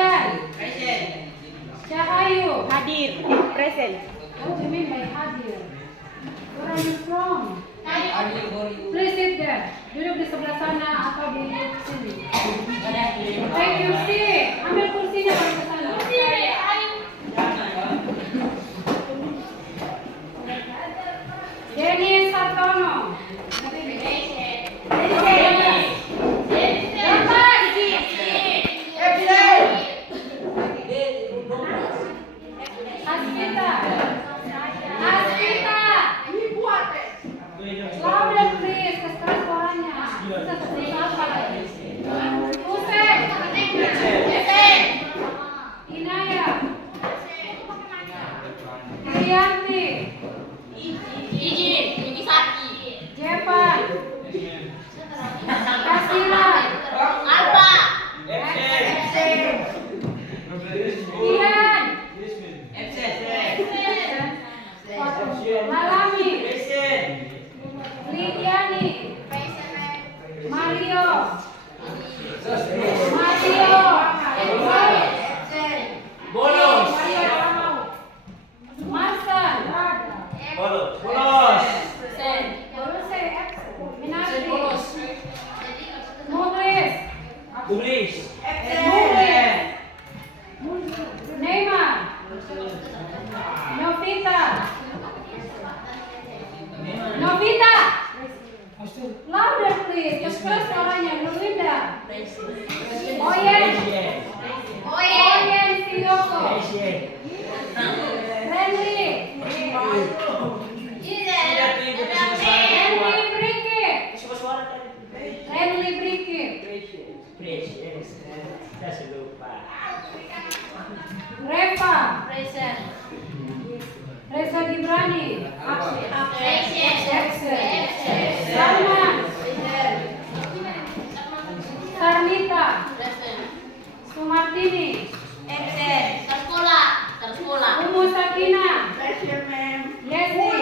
Ramadhan. Cahayu. Hadir. Present. What do you mean by hadir? Where are you from? Please sit there. Duduk di sebelah sana atau di sini. Thank you, sit. Ambil kursinya kalau ke sana. Dennis Sartono. Louder please, keras suaranya. Kita seperti apa? Hussein. Inaya. Kriyanti. Jepan. Kasira. Ian. Malami. Lidiani. Mario. Bolos. Marsan. Bolos. Minarti. Mukhlis. Tulis. Neymar. Novita. Louder please. Keras suaranya. Nurlinda. Oyen Siyoko. Renly. Renly Brikip. Reva. Reza Gibrani. Salman. Sarmita. Sumartini. Umu Sakina. Yesi.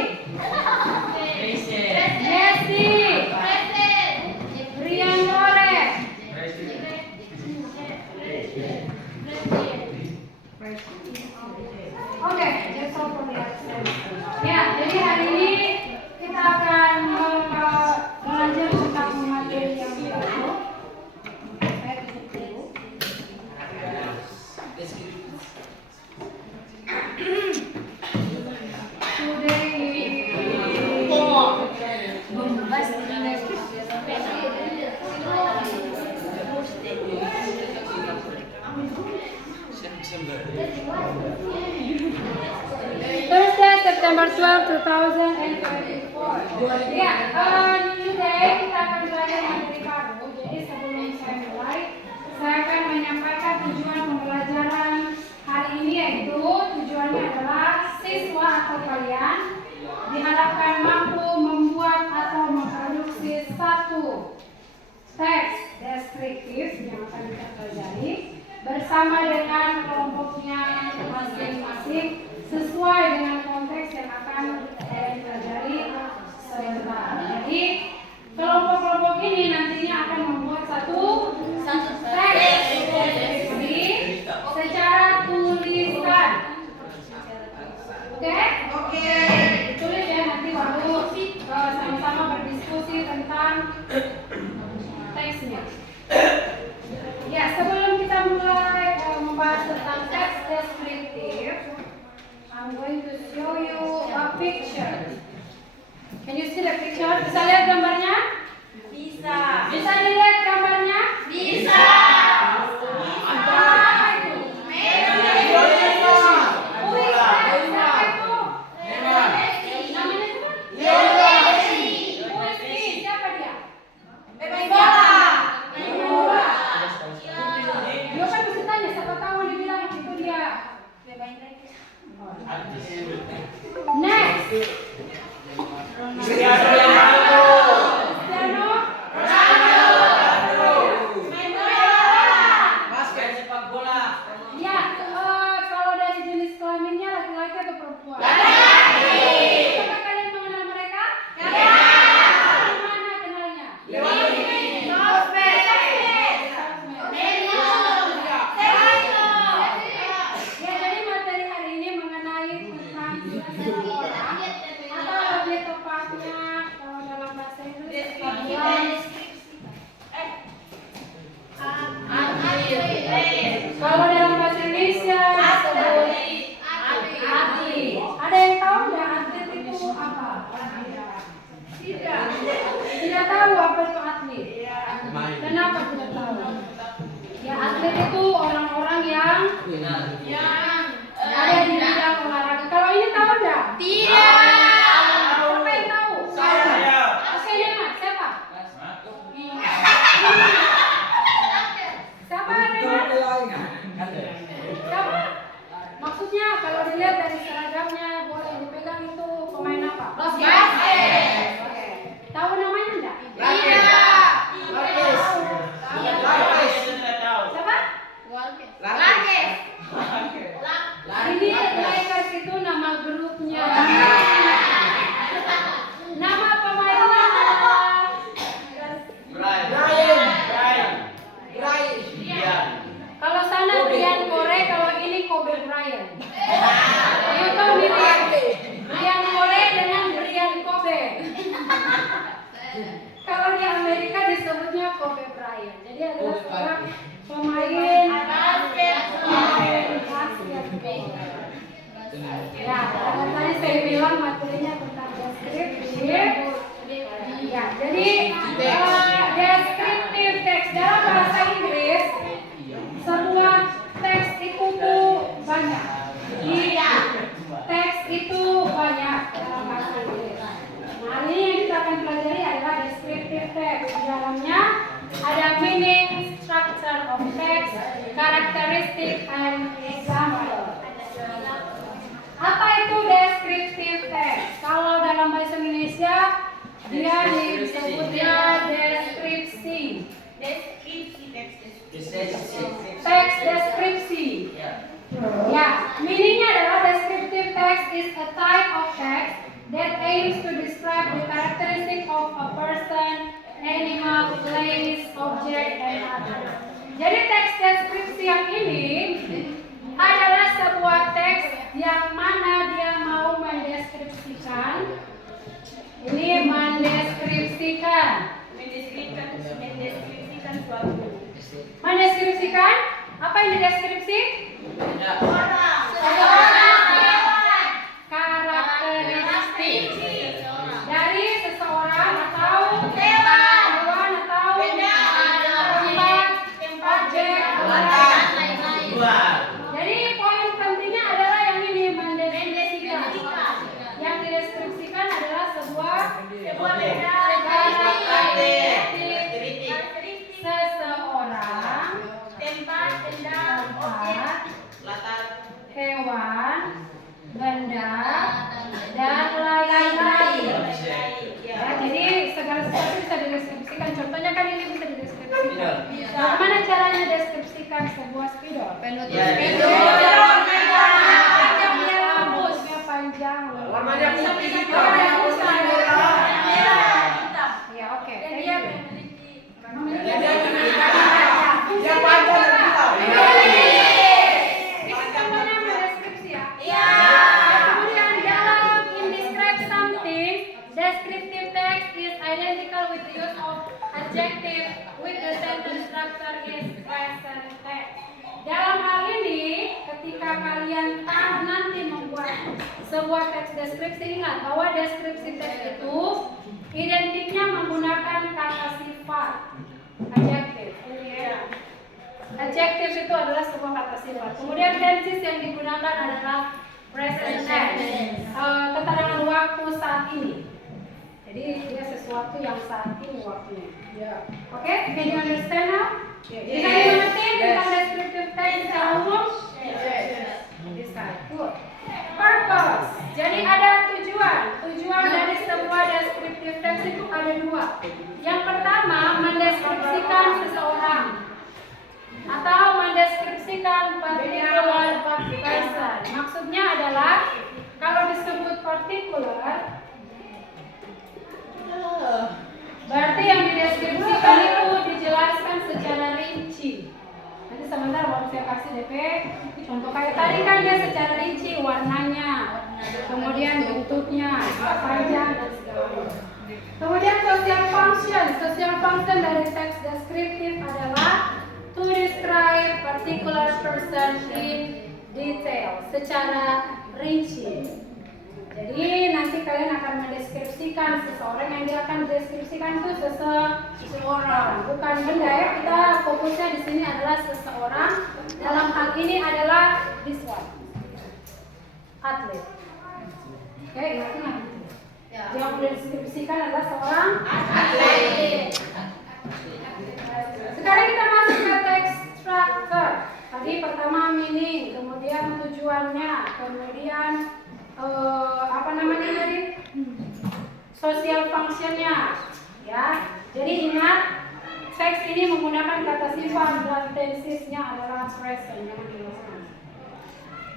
Brian Torres. Oke, that's all for the absence. Ya, jadi hari ini kita akan belajar tentang materi yang baru. Saya tutup dulu. Thursday, September 12, 2024. Ya, today kita akan belajar materi baru. Jadi sebelum saya mulai, saya akan menyampaikan tujuan pembelajaran hari ini, yaitu tujuannya adalah siswa atau kalian diharapkan mampu membuat atau memproduksi satu teks deskriptif yang akan kita pelajari bersama dengan kelompoknya masing-masing sesuai dengan konteks yang akan kalian pelajari sebentar. Jadi kelompok-kelompok ini nantinya akan membuat satu teks deskripsi secara tulisan. Oke? Ditulis ya, nanti baru sama-sama berdiskusi tentang teksnya. Ya, sebelum kita mulai membahas tentang teks deskriptif, I'm going to show you a picture. Can you see the picture? Bisa lihat gambarnya? Bisa. Bisa dilihat gambarnya? Bisa. Apa itu? Siapa itu? Namanya siapa? Siapa dia? Dia kan mesti tanya, siapa tahu dibilang itu dia. Next. Cristiano Ronaldo. Basket sepak bola. Ya, kalau dari jenis kelaminnya laki-laki atau perempuan? Laki-laki. Coba kalian mengenal mereka? Ya. Gimana kenalnya? Sosmed. Ada di bidang olahraga. Kalau ini tahu enggak? Tidak. Siapa yang tahu? Saya. Oke, Nemat. Siapa? Siapa Nemat? Siapa? Maksudnya kalau dilihat dari seragamnya bola yang dipegang itu pemain apa? Basket. Oke. Tahu namanya enggak? Tidak. Siapa? Lakers. Ini Lakers itu nama grupnya. Nama pemainnya adalah kalau sana Brian Corey, kalau ini Kobe Bryant. Itu mirip Brian Corey dengan Brian Kobe. Kalau di Amerika disebutnya Kobe Bryant. Jadi adalah seorang pemain basket. Ya, karena tadi saya bilang materinya tentang deskriptif. Ya, jadi deskriptif teks dalam bahasa Inggris, sebuah teks itu tuh banyak. Iya, teks itu banyak dalam bahasa Inggris. Nah, hari ini yang kita akan pelajari adalah deskriptif teks. Di dalamnya ada meaning, structure of text, characteristic, and example. Apa itu deskriptif teks? Kalau dalam bahasa Indonesia dia disebutnya deskripsi. Teks deskripsi. Ya, meaningnya adalah descriptive text is a type of text that aims to describe the characteristic of a person, animal, place, object, and others. Jadi teks deskripsi yang ini adalah sebuah teks yang mana dia mau mendeskripsikan. Ini mendeskripsikan. Mendeskripsikan apa yang dideskripsi? Karakteristik dari seseorang atau hewan atau tempat, objek, jadi poin pentingnya adalah yang ini mendeskripsikan. Yang dideskripsikan adalah sebuah karakteristik seseorang, tempat, hewan, benda, dan lain-lain. Ya, jadi segala sesuatu bisa dideskripsikan. Contohnya kan ini bisa dideskripsikan. Bagaimana caranya deskripsikan sebuah spidol? Rambutnya panjang. Warnanya putih hitam. Ya, oke. Yang panjang dan hitam. Ini contohnya mendeskripsi ya. Kemudian dalam in describe something, descriptive text is identical with the use of adjective with the sentence structure is present tense. Dalam hal ini, ketika kalian nanti membuat sebuah teks deskripsi, ingat bahwa deskripsi teks itu identiknya menggunakan kata sifat adjektif. Adjektif itu adalah sebuah kata sifat. Kemudian tenses yang digunakan adalah present tense. Keterangan waktu saat ini. Jadi dia sesuatu yang saat ini waktunya. Oke, can you understand now? Bisa dimengerti tentang descriptive text secara umum? Bisa. Good. Purpose. Jadi ada tujuan. Tujuan dari sebuah descriptive text itu ada dua. Yang pertama, mendeskripsikan seseorang atau mendeskripsikan particular person. Maksudnya adalah kalau disebut particular, berarti yang dideskripsikan itu dijelaskan secara rinci. Nanti sebentar baru saya kasih DP contoh kayak tadi kan dia secara rinci warnanya, kemudian bentuknya, panjang dan segala macam. Kemudian social function dari teks deskriptif adalah to describe particular person in detail, secara rinci. Jadi nanti kalian akan mendeskripsikan seseorang, yang dia akan deskripsikan itu seseorang, bukan benda ya. Kita fokusnya di sini adalah seseorang. Dalam hal ini adalah this one, atlet. Oke, ingat. Yang dideskripsikan adalah seorang Atlet. Sekarang kita masuk ke text structure. Tadi pertama meaning, kemudian tujuannya, kemudian apa namanya tadi? Social functionnya, ya. Jadi ingat, teks ini menggunakan kata sifat dan tensesnya adalah present yang dijelaskan.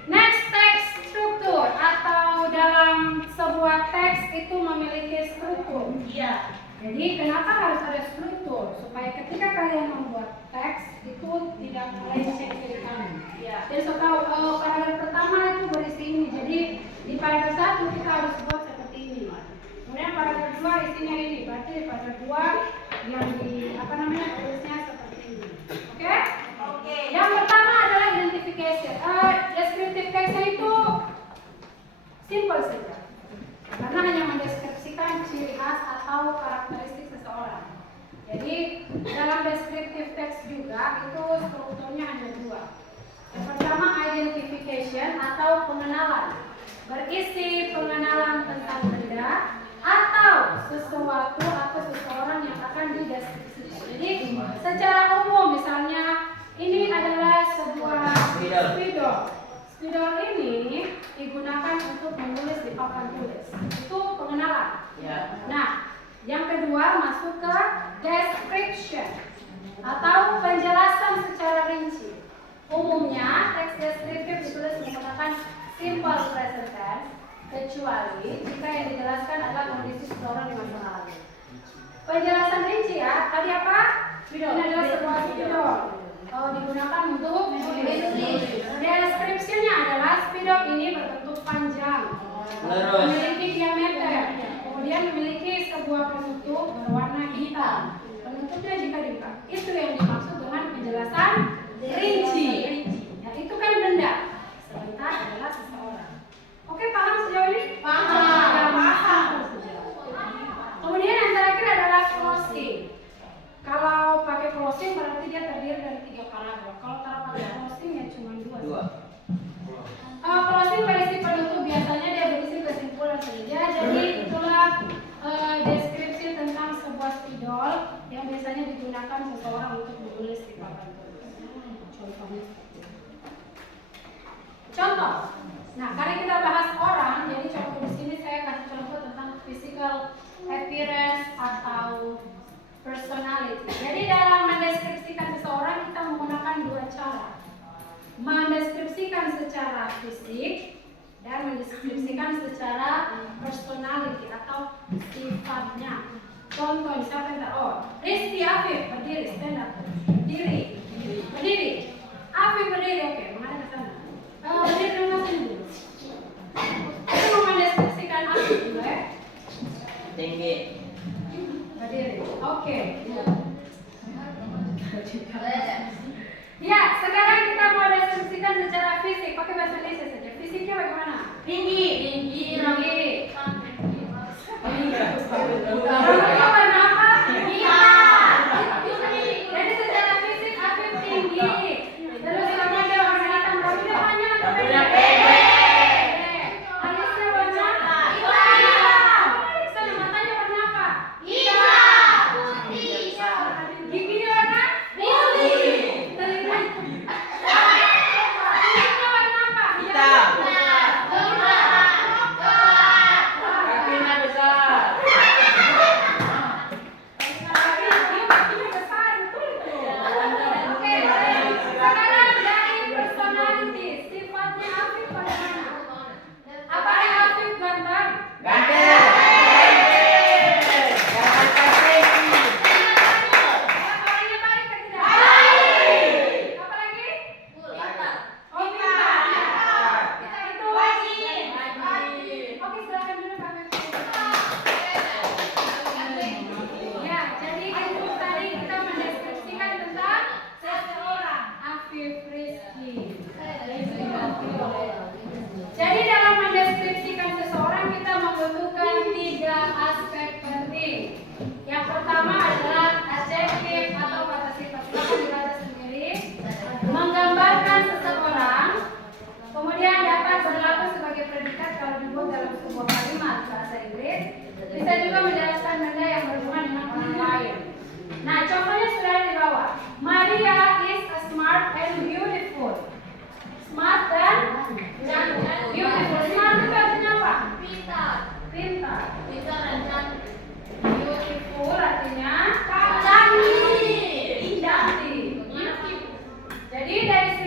Next, text struktur atau dalam sebuah teks itu memiliki struktur. Iya. Jadi kenapa harus ada struktur? Supaya ketika kalian membuat teks itu tidak melenceng kiri kanan. Iya. Jadi tahu paragraf pertama itu berisi ini. Jadi di paragraf 1 kita harus buat seperti ini. Kemudian paragraf 2 isinya ini. Berarti di paragraf 2 yang di apa namanya tulisnya seperti ini. Oke? Oke. Yang pertama adalah identification. Descriptive textnya itu simple saja. Karena hanya mendeskripsikan ciri khas atau karakteristik seseorang. Jadi dalam descriptive text juga itu strukturnya hanya dua. Yang pertama identification atau pengenalan, berisi pengenalan tentang benda atau sesuatu atau seseorang yang akan dideskripsikan. Jadi secara umum misalnya ini adalah sebuah spidol. Spidol ini digunakan untuk menulis di papan tulis. Itu pengenalan. Ya. Nah, yang kedua masuk ke description atau penjelasan secara rinci. Umumnya teks deskriptif ditulis menggunakan simple present tense kecuali jika yang dijelaskan adalah kondisi seseorang di masa lalu. Penjelasan rinci ya, tadi apa? Ini adalah sebuah spidol. Digunakan untuk deskripsinya adalah spidol ini berbentuk panjang, memiliki diameter, kemudian memiliki sebuah penutup berwarna hitam. Penutupnya jika dibuka, itu yang dimaksud dengan penjelasan rinci. Ya, itu kan benda, sebentar adalah seseorang. Oke, paham sejauh ini? Paham. Kemudian yang terakhir adalah closing. Kalau pakai closing berarti dia terdiri dari 3 paragraf. Kalau tak pakai closing ya cuma 2. Closing berisi penutup, biasanya dia berisi kesimpulan saja. Jadi itulah deskripsi tentang sebuah spidol yang biasanya digunakan seseorang untuk menulis di papan tulis. Contohnya seperti ini. Contoh. Nah, karena kita bahas orang, jadi contoh di sini saya kasih contoh tentang physical appearance atau personality. Jadi dalam mendeskripsikan seseorang kita menggunakan 2 cara. Mendeskripsikan secara fisik dan mendeskripsikan secara personality atau sifatnya. Contoh siapa yang Rizky Afif berdiri, stand up. Berdiri. Afif berdiri, oke, mana ke sana? Berdiri dulu sini. Itu mau mendeskripsikan Afif juga ya? Tinggi. Berdiri. Oke. Ya, sekarang kita mau deskripsikan secara fisik. Pakai bahasa Indonesia saja. Fisiknya bagaimana? Tinggi. Rambutnya warna apa? Hitam. Jadi secara fisik Afif tinggi.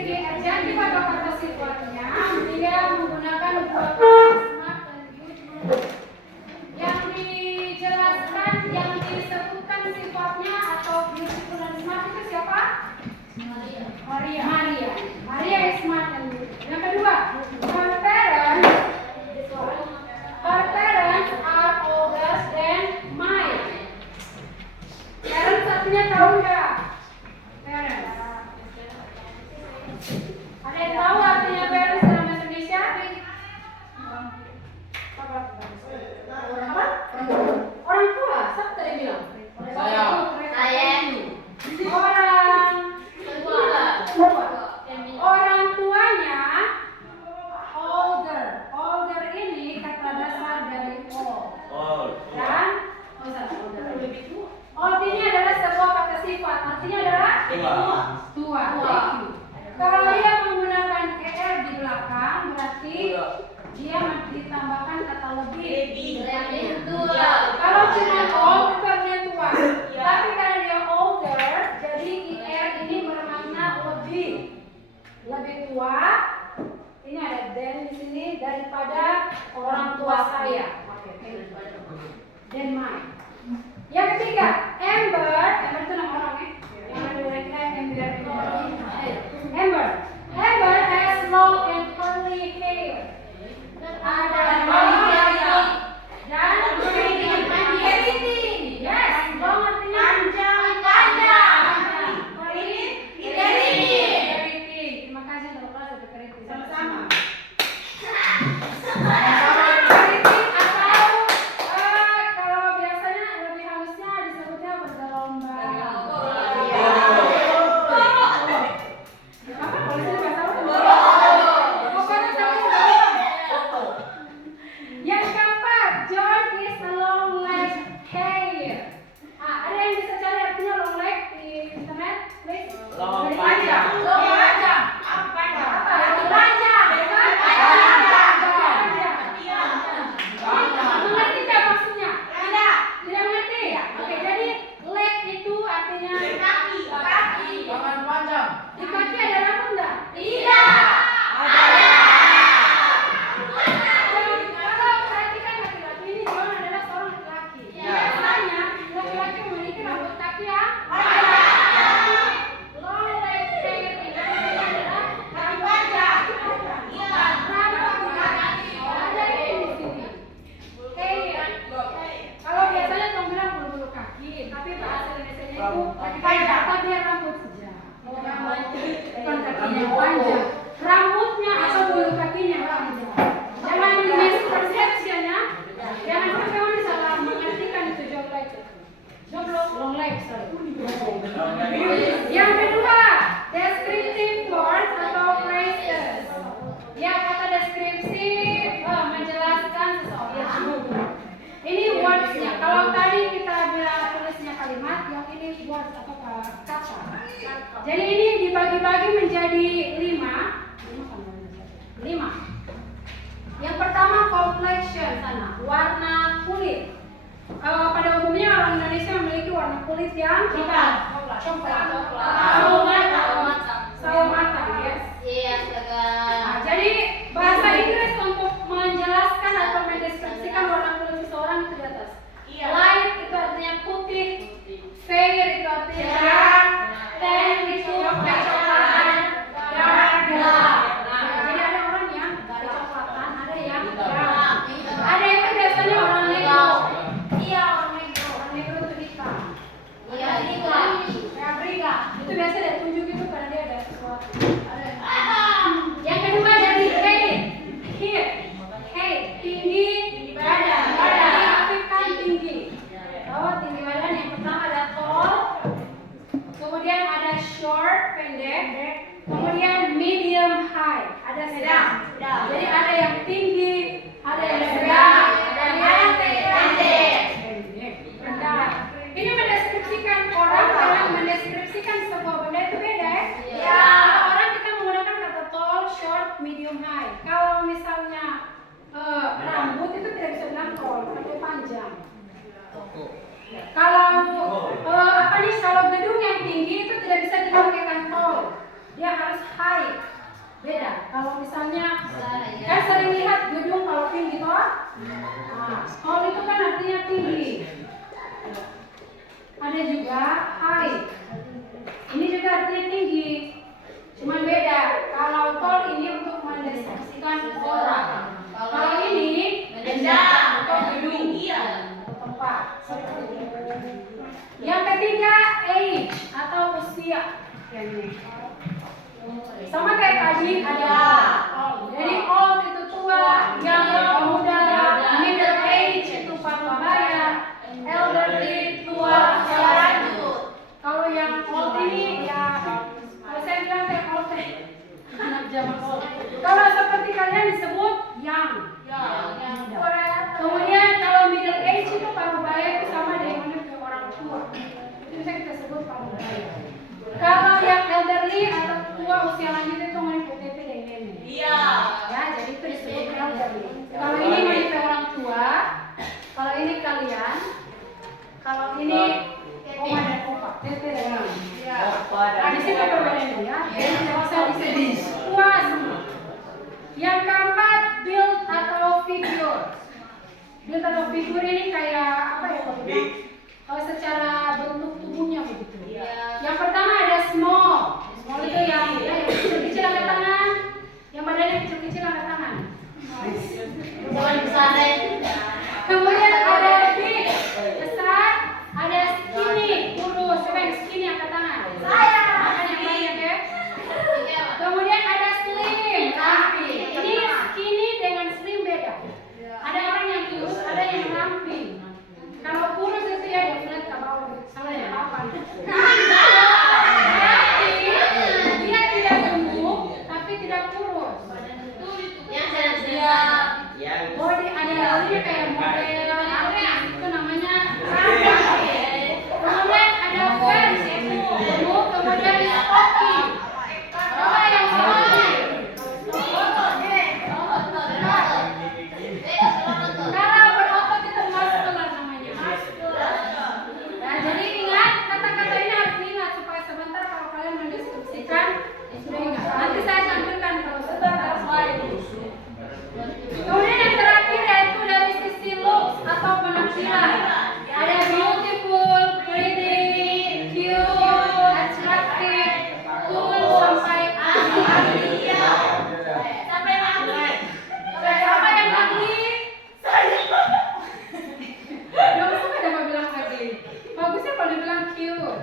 jadi pada kata sifatnya dia menggunakan dua kata smart dan beautiful. Yang dijelaskan, yang disebutkan sifatnya atau beautiful dan smart itu siapa? Maria is smart and beautiful. Yang kedua, her parents are older than mine. Parents artinya tahu nggak? Parents. Ada yang tahu artinya parents dalam bahasa Indonesia? Apa? Orang tua. Siapa tadi bilang? Saya. Orang tuanya older. Older ini kata dasar dari old. Dan old ini adalah sebuah kata sifat. Artinya adalah tua. Kalau dia menggunakan er di belakang berarti dia ditambahkan kata lebih. Kalau cuma old itu artinya tua. Tapi karena dia older, jadi er ini bermakna lebih tua. Ini ada than di sini daripada orang tua saya. Than mine. Yang ketiga, Amber itu nama orang ya. Yang ada Amber has long and curly hair. Ada dan keriting. Yes, long artinya panjang. Keriting. Terima kasih untuk kelas ada keriting. Sama-sama. Keriting atau kalau biasanya lebih halusnya disebutnya bergelomba. Apa kalau sini bahasa apa? Pokoknya sama. Yang keempat, John is a long leg hair. Ada yang bisa cari artinya long leg di internet, please? Panjang. Mengerti tidak maksudnya? Tidak mengerti? Oke, jadi leg itu artinya kaki. Di kaki ada rambut enggak? Kalau perhatikan laki-laki ini, John adalah seorang laki-laki. Biasanya laki-laki memiliki rambut kaki yang long leg hair ini adalah kaki panjang. Rambut kaki. Ada ini di sini. Hair. Kalau biasanya kamu bilang bulu-bulu kaki, tapi bahasa Indonesia itu kaki panjang, tapi rambut saja. Bukan kakinya panjang, rambutnya atau bulu kakinya panjang. Jangan mispersepsinya, jangan sampai kamu salah mengartikan itu long leg. Yang kedua, descriptive words atau phrases. Ya, kata deskripsi menjelaskan seseorang. Ini words-nya. Kalau tadi kita bilang tulisnya kalimat, yang ini words atau kata. Jadi ini dibagi-bagi menjadi 5. Yang pertama complexion sana, warna kulit. Pada umumnya orang Indonesia memiliki warna kulit yang coklat. Sawo matang, yes. Jadi bahasa Inggris untuk menjelaskan atau mendeskripsikan warna kulit seseorang itu di atas. Light itu artinya putih, fair itu artinya cerah, tan itu kecoklatan, dark gelap. Jadi ada orang yang kecoklatan, ada yang terang. Ada yang biasanya orang negro. Orang negro itu hitam. Afrika. Itu biasa dia tunjuk itu karena dia ada sesuatu. Yang kedua dari height, tinggi badan. Diaktifkan tinggi. Tinggi badan yang pertama ada tall, kemudian ada short, pendek, kemudian medium high, ada sedang. Jadi ada yang tinggi, ada yang sedang, ada yang pendek. Ini mendeskripsikan orang dalam mendeskripsikan sebuah benda itu beda ya. Kalau orang kita menggunakan kata tall, short, medium, high. Kalau misalnya rambut itu tidak bisa bilang tall, tapi panjang. Kalau gedung yang tinggi itu tidak bisa dipakai tall, dia harus high. juga high. Ini juga artinya tinggi. Cuman beda. Kalau tall ini untuk mendeskripsikan orang. Kalau ini Benda atau gedung atau tempat. Yang ketiga age atau usia. Sama kayak tadi ada old. Jadi old itu tua, yang muda, middle age itu parubaya, elderly tua, lanjut. Kalau yang old ini ya, kalau saya bilang saya old anak zaman old. Kalau seperti kalian disebut young. Kemudian kalau middle age itu parubaya itu sama dengan orang tua. Itu bisa kita sebut parubaya. Kalau yang elderly atau tua usia lanjut itu meliputi PP dan nenek. Iya. Ya, jadi itu disebut elderly. Kalau ini meliputi orang tua, kalau ini kalian, kalau ini oma dan opa, PP dan nenek. Nah, di sini perbedaannya ya. Jadi kalau saya di sini tua semua. Yang keempat build atau figure. Build atau figure ini kayak apa ya kalau bilang? Kalau secara bentuk tubuhnya begitu. Yang pertama ada small. Small itu yang kecil-kecil angkat tangan. Yang badannya kecil-kecil angkat tangan. Jangan besar. Kemudian ada big, besar. Ada skinny, kurus. Siapa yang skinny angkat tangan? Saya. Makan yang banyak ya. Kemudian ada slim, ramping. Ini skinny dengan slim beda. Ada orang yang kurus, ada yang ramping. Kalau kurus itu ya dia flat ke bawah, sama ya apa? Dia tidak gemuk, tapi tidak kurus. Yang sedang. Body ada ini kayak model itu namanya ramping. Kemudian ada fat itu gemuk, kemudian stocky. Apa yang stocky? Kalau berotot itu muscular namanya. Nah, jadi ingat kata-kata ini harus diingat supaya sebentar kalau kalian mendeskripsikan sudah ingat. Nanti saya tampilkan kalau sudah harus lain. Kemudian yang terakhir yaitu dari sisi looks atau penampilan. Ada beautiful, pretty, cute, attractive, cool sampai ugly. Sampai ugly. Siapa yang ugly? Dong suka ada mau bilang ugly. Bagusnya kalau dibilang cute.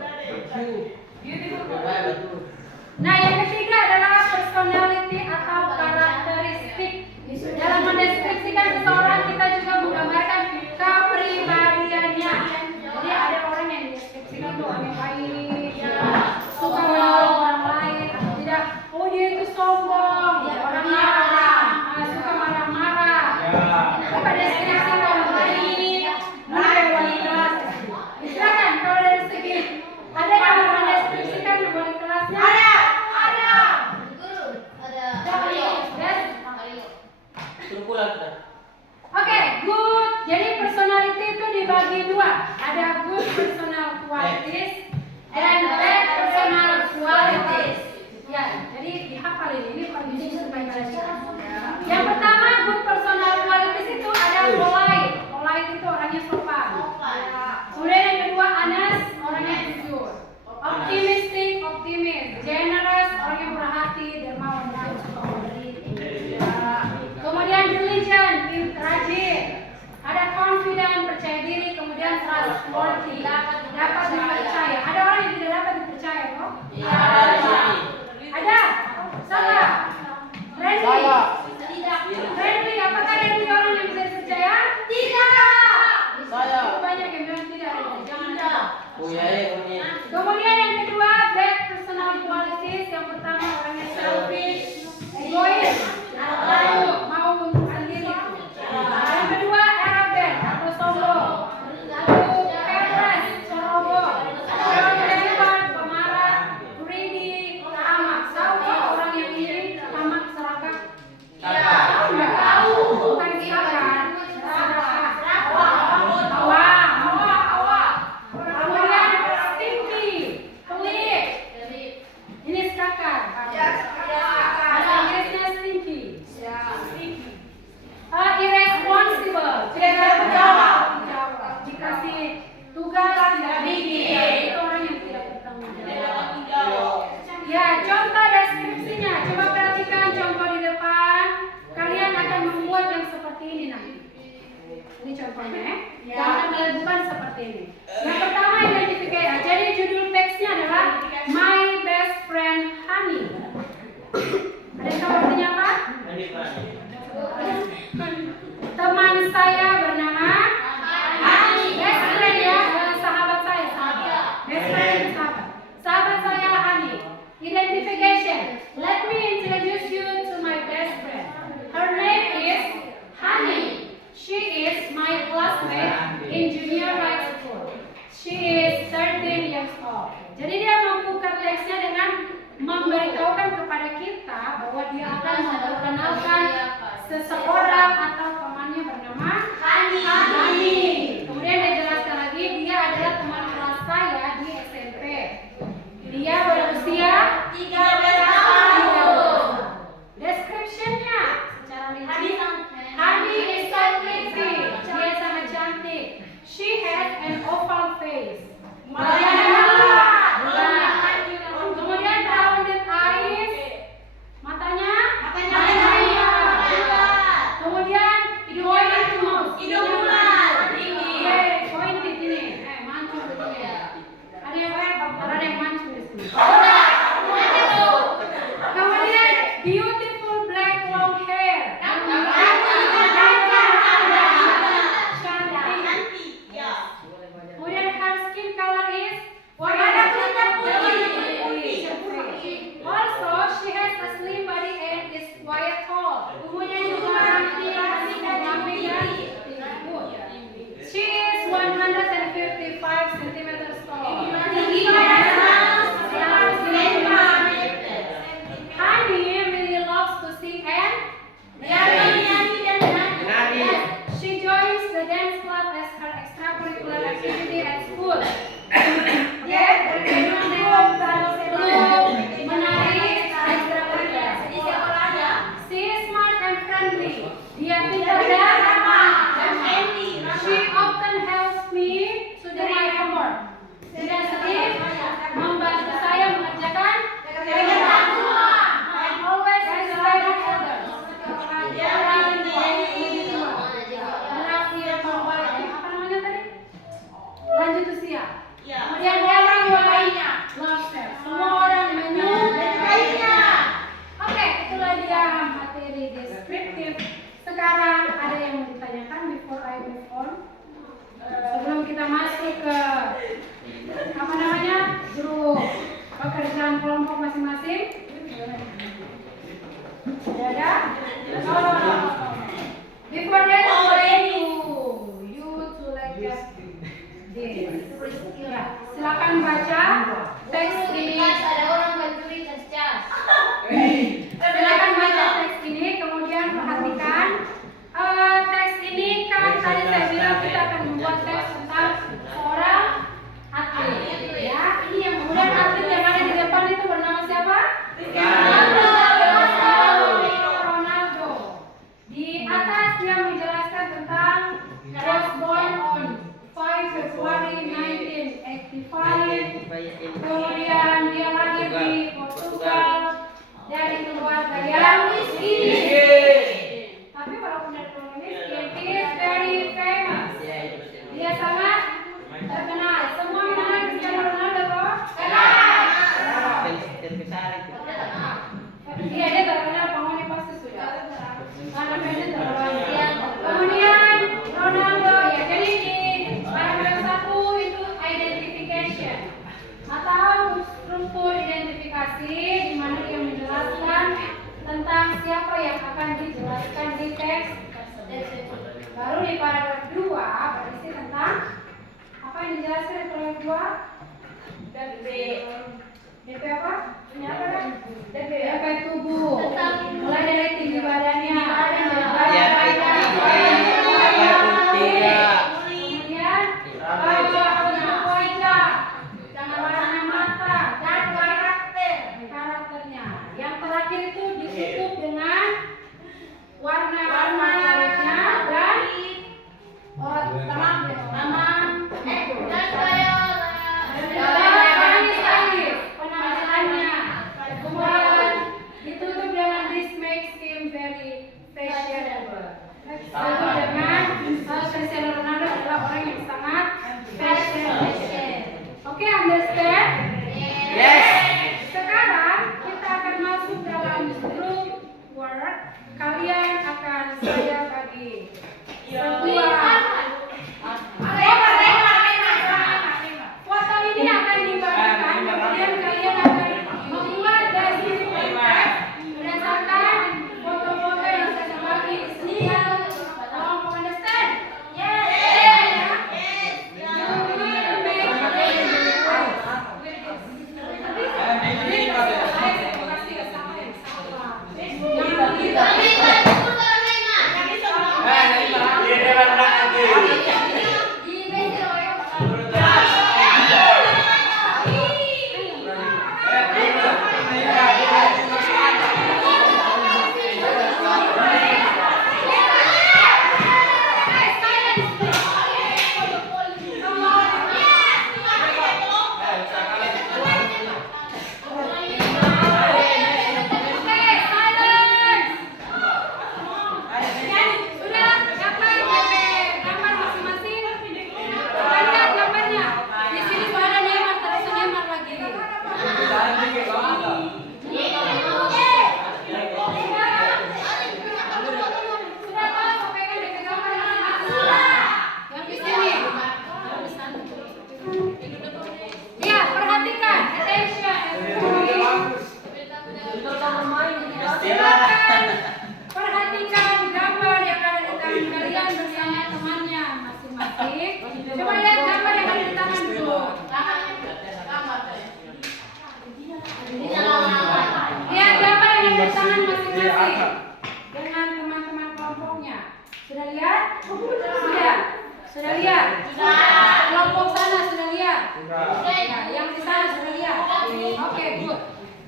Nah, yang ketiga adalah personality atau karakteristik. Dalam mendeskripsikan seseorang kita juga menggambarkan kepribadiannya. Jadi ada orang yang dideskripsikan tuh orang yang baik, suka menolong orang lain, atau tidak. Oh dia itu sombong, orangnya suka marah-marah. Apa deskripsi orang baik? Mulai wali kelas. Silakan kalau dari segi ada yang mau mendeskripsikan wali kelasnya? Ada. Oke, good. Jadi personality itu dibagi dua. Ada good personal qualities dan bad personal qualities. Ya, jadi dihafal ini kondisi supaya kalian. Yang pertama good personal qualities itu ada polite. Polite itu orangnya sopan. Kemudian yang kedua honest, orangnya jujur. Optimistic, optimis. Generous, orang yang murah hati, dermawan, dan suka memberi. Kemudian diligent, rajin. Ada confident, percaya diri. Kemudian trustworthy, dapat dipercaya. Ada orang yang tidak dapat dipercaya, kok? Ada? Salah. Friendly. Friendly, apakah ada tiga orang yang bisa dipercaya? Tidak. Banyak yang bilang tidak. Jangan. Kemudian yang kedua, bad personal qualities. Yang pertama orangnya selfish, seperti ini nanti. Ini contohnya ya. Jangan kalian bukan seperti ini. Yang pertama identifikasi. Jadi judul teksnya adalah My Best Friend Honey. Ada yang tahu artinya apa? Teman saya bernama Honey. Best friend ya, sahabat saya. Best friend itu sahabat. Sahabat saya Honey. Identification. Let me introduce you to my best friend. Her name is Honey. She is my classmate in junior high school. She is 13 years old. Jadi dia membuka teksnya dengan memberitahukan kepada kita bahwa dia akan memperkenalkan seseorang atau temannya bernama Honey. Kemudian dia jelaskan lagi dia adalah teman kelas saya di SMP. Dia berusia 13 tahun. Description-nya secara rinci. Honey is so pretty. Dia sangat cantik. She has an oval face. Kemudian rounded eyes. Matanya kemudian hidung bulat. Pointed ini. Mancung begini. Ada yang mancung di sini. Kemudian beautiful black long hair. Kemudian her skin color is warna putih. Also, she has a slim body and is quite tall. Tubuhnya juga ramping dan tinggi. She is 155 cm tall. Honey really loves to sing and she joins the dance club as her extracurricular activity at school. Dia bergabung dengan klub menari extracurricular. She is smart and friendly. Dia pintar dan ramah. She often helps me to do my homework. Dia sering membantu saya mengerjakan pekerjaan rumah. And always respect others. Lanjut usia. Kemudian everyone loves her. Semua orang menyukainya. Oke, itulah dia materi deskriptif. Sekarang ada yang mau ditanyakan before I move on? Sebelum kita masuk ke grup pekerjaan kelompok masing-masing. Sudah ada? No. Before that, you to like just this. Ya, silakan baca teks ini. Ada orang mencuri cas. Silakan baca teks ini, kemudian perhatikan teks ini kan tadi saya bilang kita akan membuat teks tentang seorang atlet. Ya, ini yang kemudian atlet yang ada di depan itu bernama siapa? Ronaldo. Di atas dia menjelaskan tentang was born on 5 February 1985. Kemudian dia lahir di Portugal dari keluarga yang miskin. Tapi walaupun dari keluarga miskin, he is very famous. Dia sangat terkenal. Semua mengenal Cristiano Ronaldo toh? Iya, dia terkenal penghuni pasti sudah. Karena fans terbanyak. Kemudian Ronaldo ya, jadi di paragraf 1 itu identification atau struktur identifikasi di mana dia menjelaskan tentang siapa yang akan dijelaskan di teks tersebut. Baru di paragraf 2 berisi tentang apa yang dijelaskan di paragraf 2? DP apa? Ini apa kan? DP tubuh. Mulai dari tinggi badannya, kemudian wajah, warna mata, dan karakternya. Yang terakhir itu ditutup dengan warna kulitnya dan penampilannya. Kemudian ditutup saya bagi foto ini akan dibagikan, kemudian kalian akan membuat deskripsi berdasarkan foto-foto yang saya bagi di sini. Tolong understand? Perhatikan gambar yang ada di tangan kalian bersama temannya masing-masing. Coba lihat gambar yang ada di tangan dulu. Lihat gambar yang ada di tangan masing-masing dengan teman-teman kelompoknya. Sudah lihat? Sudah. Sudah lihat? Kelompok sana sudah lihat? Nah, yang di sana sudah lihat? Oke, good.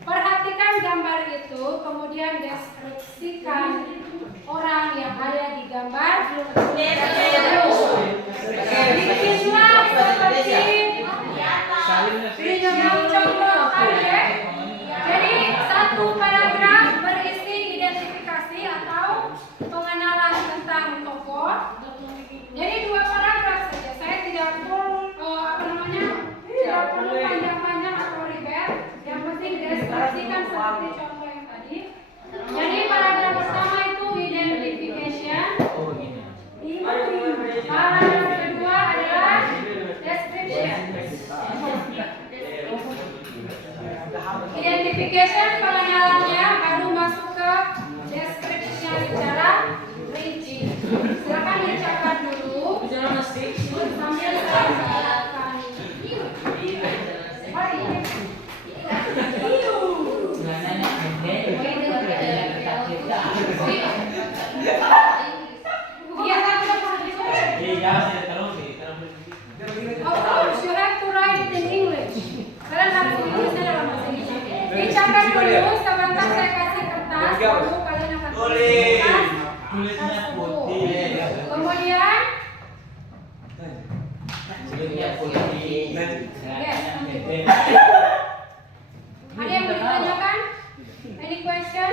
Perhatikan gambar itu, kemudian deskripsikan orang yang ada di gambar. Bikinlah seperti yang contoh tadi. Jadi satu paragraf berisi identifikasi atau pengenalan tentang tokoh. Jadi 2 paragraf saja. Saya tidak perlu tidak perlu panjang-panjang atau ribet. Yang penting deskripsikan seperti contoh yang tadi. Jadi paragraf pertama itu identification. Paragraf kedua adalah description. Identification pengenalannya, baru masuk ke deskripsinya secara rinci. Silakan dicatat dulu sambil saya jelaskan. Of course, you have to write it in English. Kalian harus menulisnya dalam bahasa Inggris. Dicatat dulu, sebentar saya kasih kertas, lalu kalian akan tulis tersebut. Kemudian, ada yang mau ditanyakan? Any question?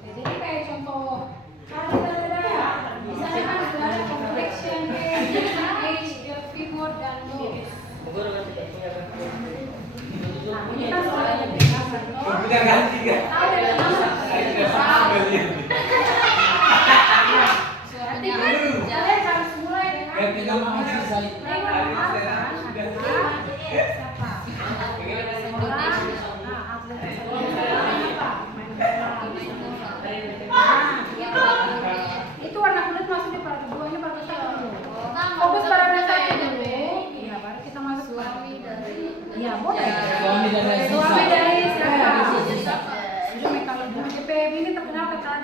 Jadi kayak contoh di sana kan sudah ada complexion, age, figure, dan nose. Nah, ini kan soal yang dikasih. Tahu dari mana? Berarti kan kalian harus mulai dengan itu warna kulit masuk di paragraf 2, ini paragraf 1. Fokus paragraf 1 dulu. Iya, baru kita masuk suami dari. Iya, boleh. Suami dari siapa? Ini kalau di PPB ini terkenal terkenal.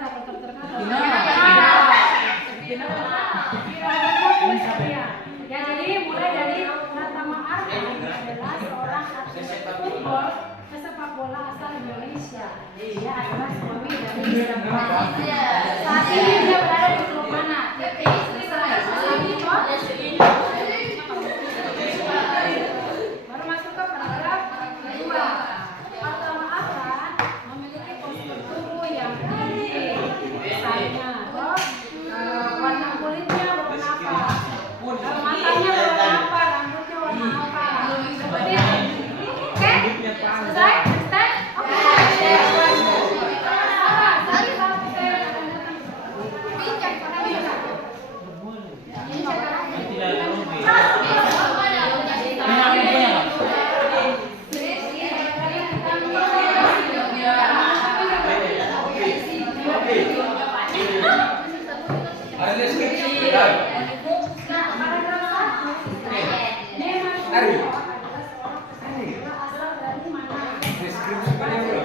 Ya, jadi mulai dari Pratama Arhan adalah seorang artis football pesepak bola asal Indonesia. Dia adalah suami dari siapa? Saat ini dia berada di klub mana? Baru masuk ke paragraf 2. Pratama Arhan memiliki postur tubuh yang tinggi, misalnya, warna kulitnya berwarna apa? Matanya berwarna apa? Rambutnya warna apa? Seperti itu. Oke? Selesai? Oke. deskripsi. Paragraf 1. Memang Ari. asal dari mana? Deskripsi mana bro?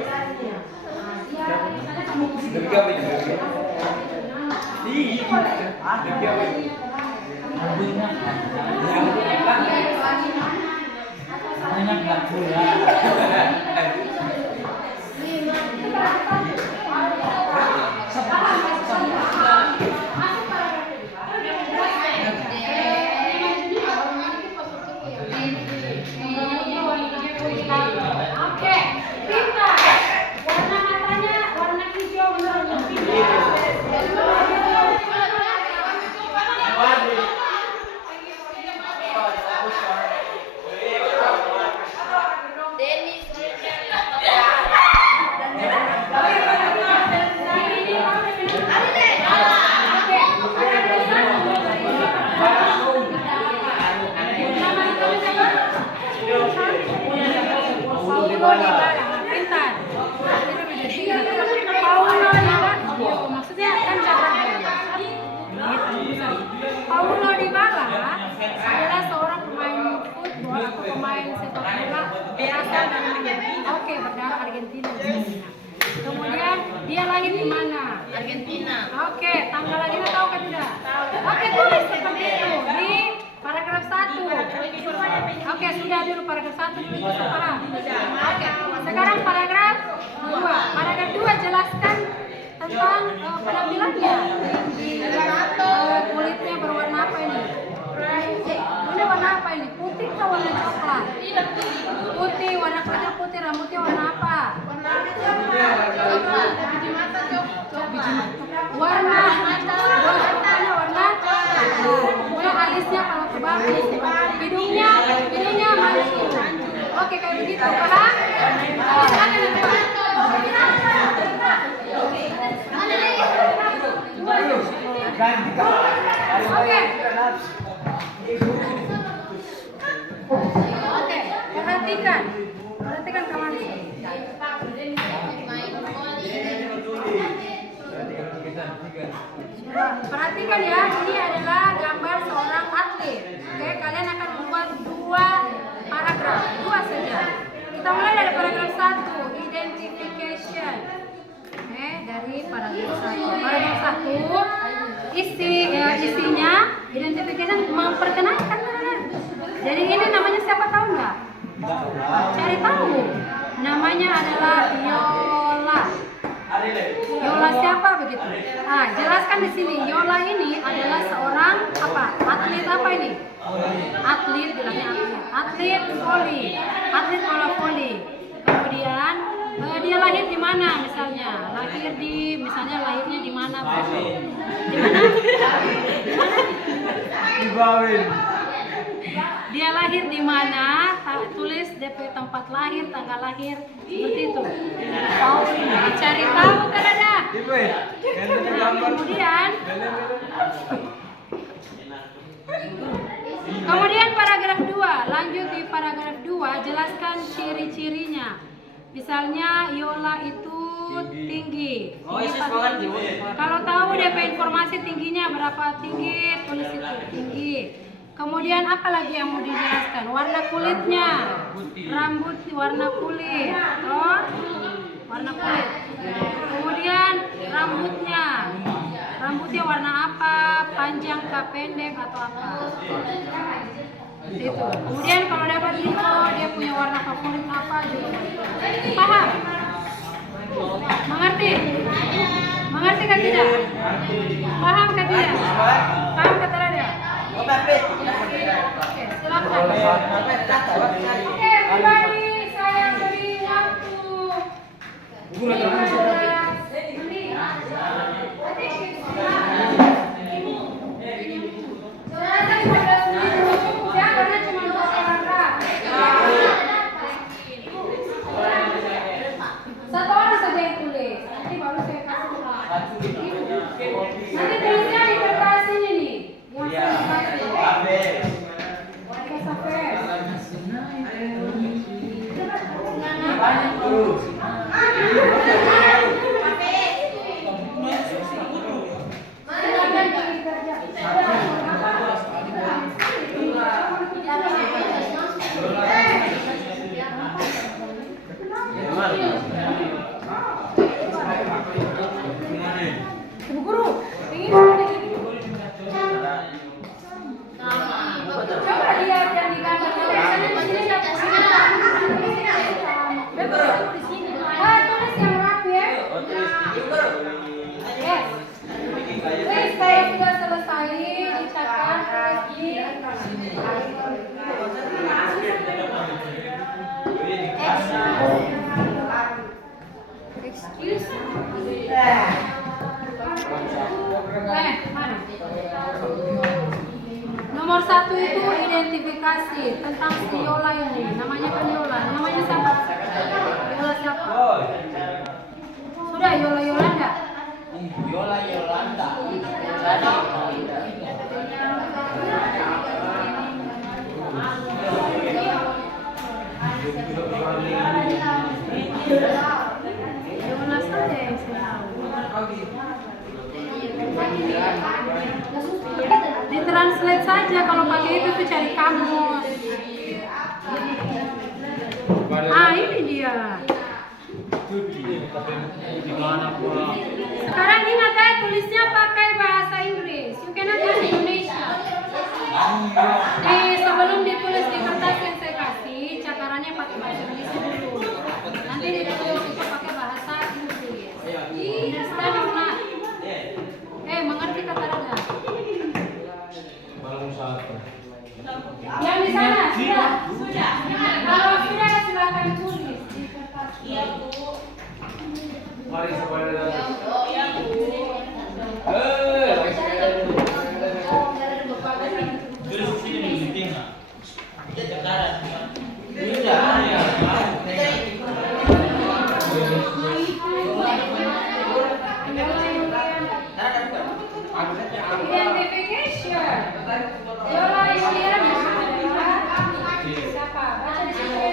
Dia misalnya kamu Demi apa ini? Demi apa ini? Banyak nggak pula. Oke, pintar. Warna matanya warna hijau pintar. Maksudnya kan Paulo Dybala adalah seorang pemain football atau pemain sepak bola berasal dari berdarah Argentina. Kemudian dia lahir di mana? Argentina. Oke, tanggal lahirnya tahu kan tidak? Oke, tulis seperti itu di paragraf 1. Oke, sudah dulu paragraf 1 bisa paham. Oke, sekarang paragraf 2. Paragraf 2 jelaskan tentang penampilannya. Kulitnya berwarna apa ini? Ini warna apa ini? Putih atau warna coklat? Putih, warna kulitnya putih, rambutnya warna apa? Warna warna kemudian alisnya kalau tebal, hidungnya mancung. Oke, kayak begitu, paham? Oke, perhatikan kawan. Perhatikan ya, ini adalah gambar seorang atlet. Oke, kalian akan membuat 2 paragraf, 2 saja. Kita mulai dari paragraf 1, identification. Oke, dari paragraf 1. Paragraf 1, isinya identification memperkenalkan. Jadi ini namanya siapa tahu nggak? Cari tahu. Namanya adalah Yola. Yola siapa begitu? Jelaskan di sini. Yola ini adalah seorang apa? Atlet apa ini? Atlet, bilangnya atlet voli, atlet bola voli. Kemudian dia lahir di mana misalnya? Lahirnya di mana? Di Bawin. Dia lahir di mana? Tulis DP tempat lahir, tanggal lahir, seperti itu. Cari tahu kan ada. Kemudian paragraf 2, lanjut di paragraf 2, jelaskan ciri-cirinya. Misalnya Yola itu tinggi. Kalau tahu DP informasi tingginya berapa tinggi, tulis itu tinggi. Kemudian apa lagi yang mau dijelaskan? Warna kulitnya, rambut warna kulit, warna kulit. Kemudian rambutnya warna apa? Panjang kah, pendek atau apa? Itu. Kemudian kalau dapat info dia punya warna favorit apa juga. Paham? Mengerti? Mengerti kan tidak? Paham kan tidak? Paham kata ada? Oke, silakan. Oke, everybody, saya beri waktu. Satu orang saja yang tulis. Nanti baru saya kasih. Nanti tulisnya di kertas ini nih. Yang silakan dikerjakan. identifikasi tentang si Yola ini. Namanya kan Yola. Namanya siapa? Yola siapa? Sudah Yola Yolanda. Yola Yolanda. Yola saja yang saya tahu. Ditranslate saja kalau pakai itu tuh cari kamus. Ah ini dia. Sekarang ingat ya tulisnya pakai bahasa Inggris. You cannot use Indonesia. Sebelum ditulis di kertas yang saya kasih, cakarannya pakai bahasa Indonesia dulu. Nanti ditulis itu pakai bahasa Inggris. Stand up. Mengerti kata Raga? Yang di sana sudah. Kalau sudah silakan tulis di kertas. Iya Bu. Mari semuanya. Terus sini meeting lah. Sekarang. Udah ya. Identification. Yola Yuliana adalah siapa? Baca di sini.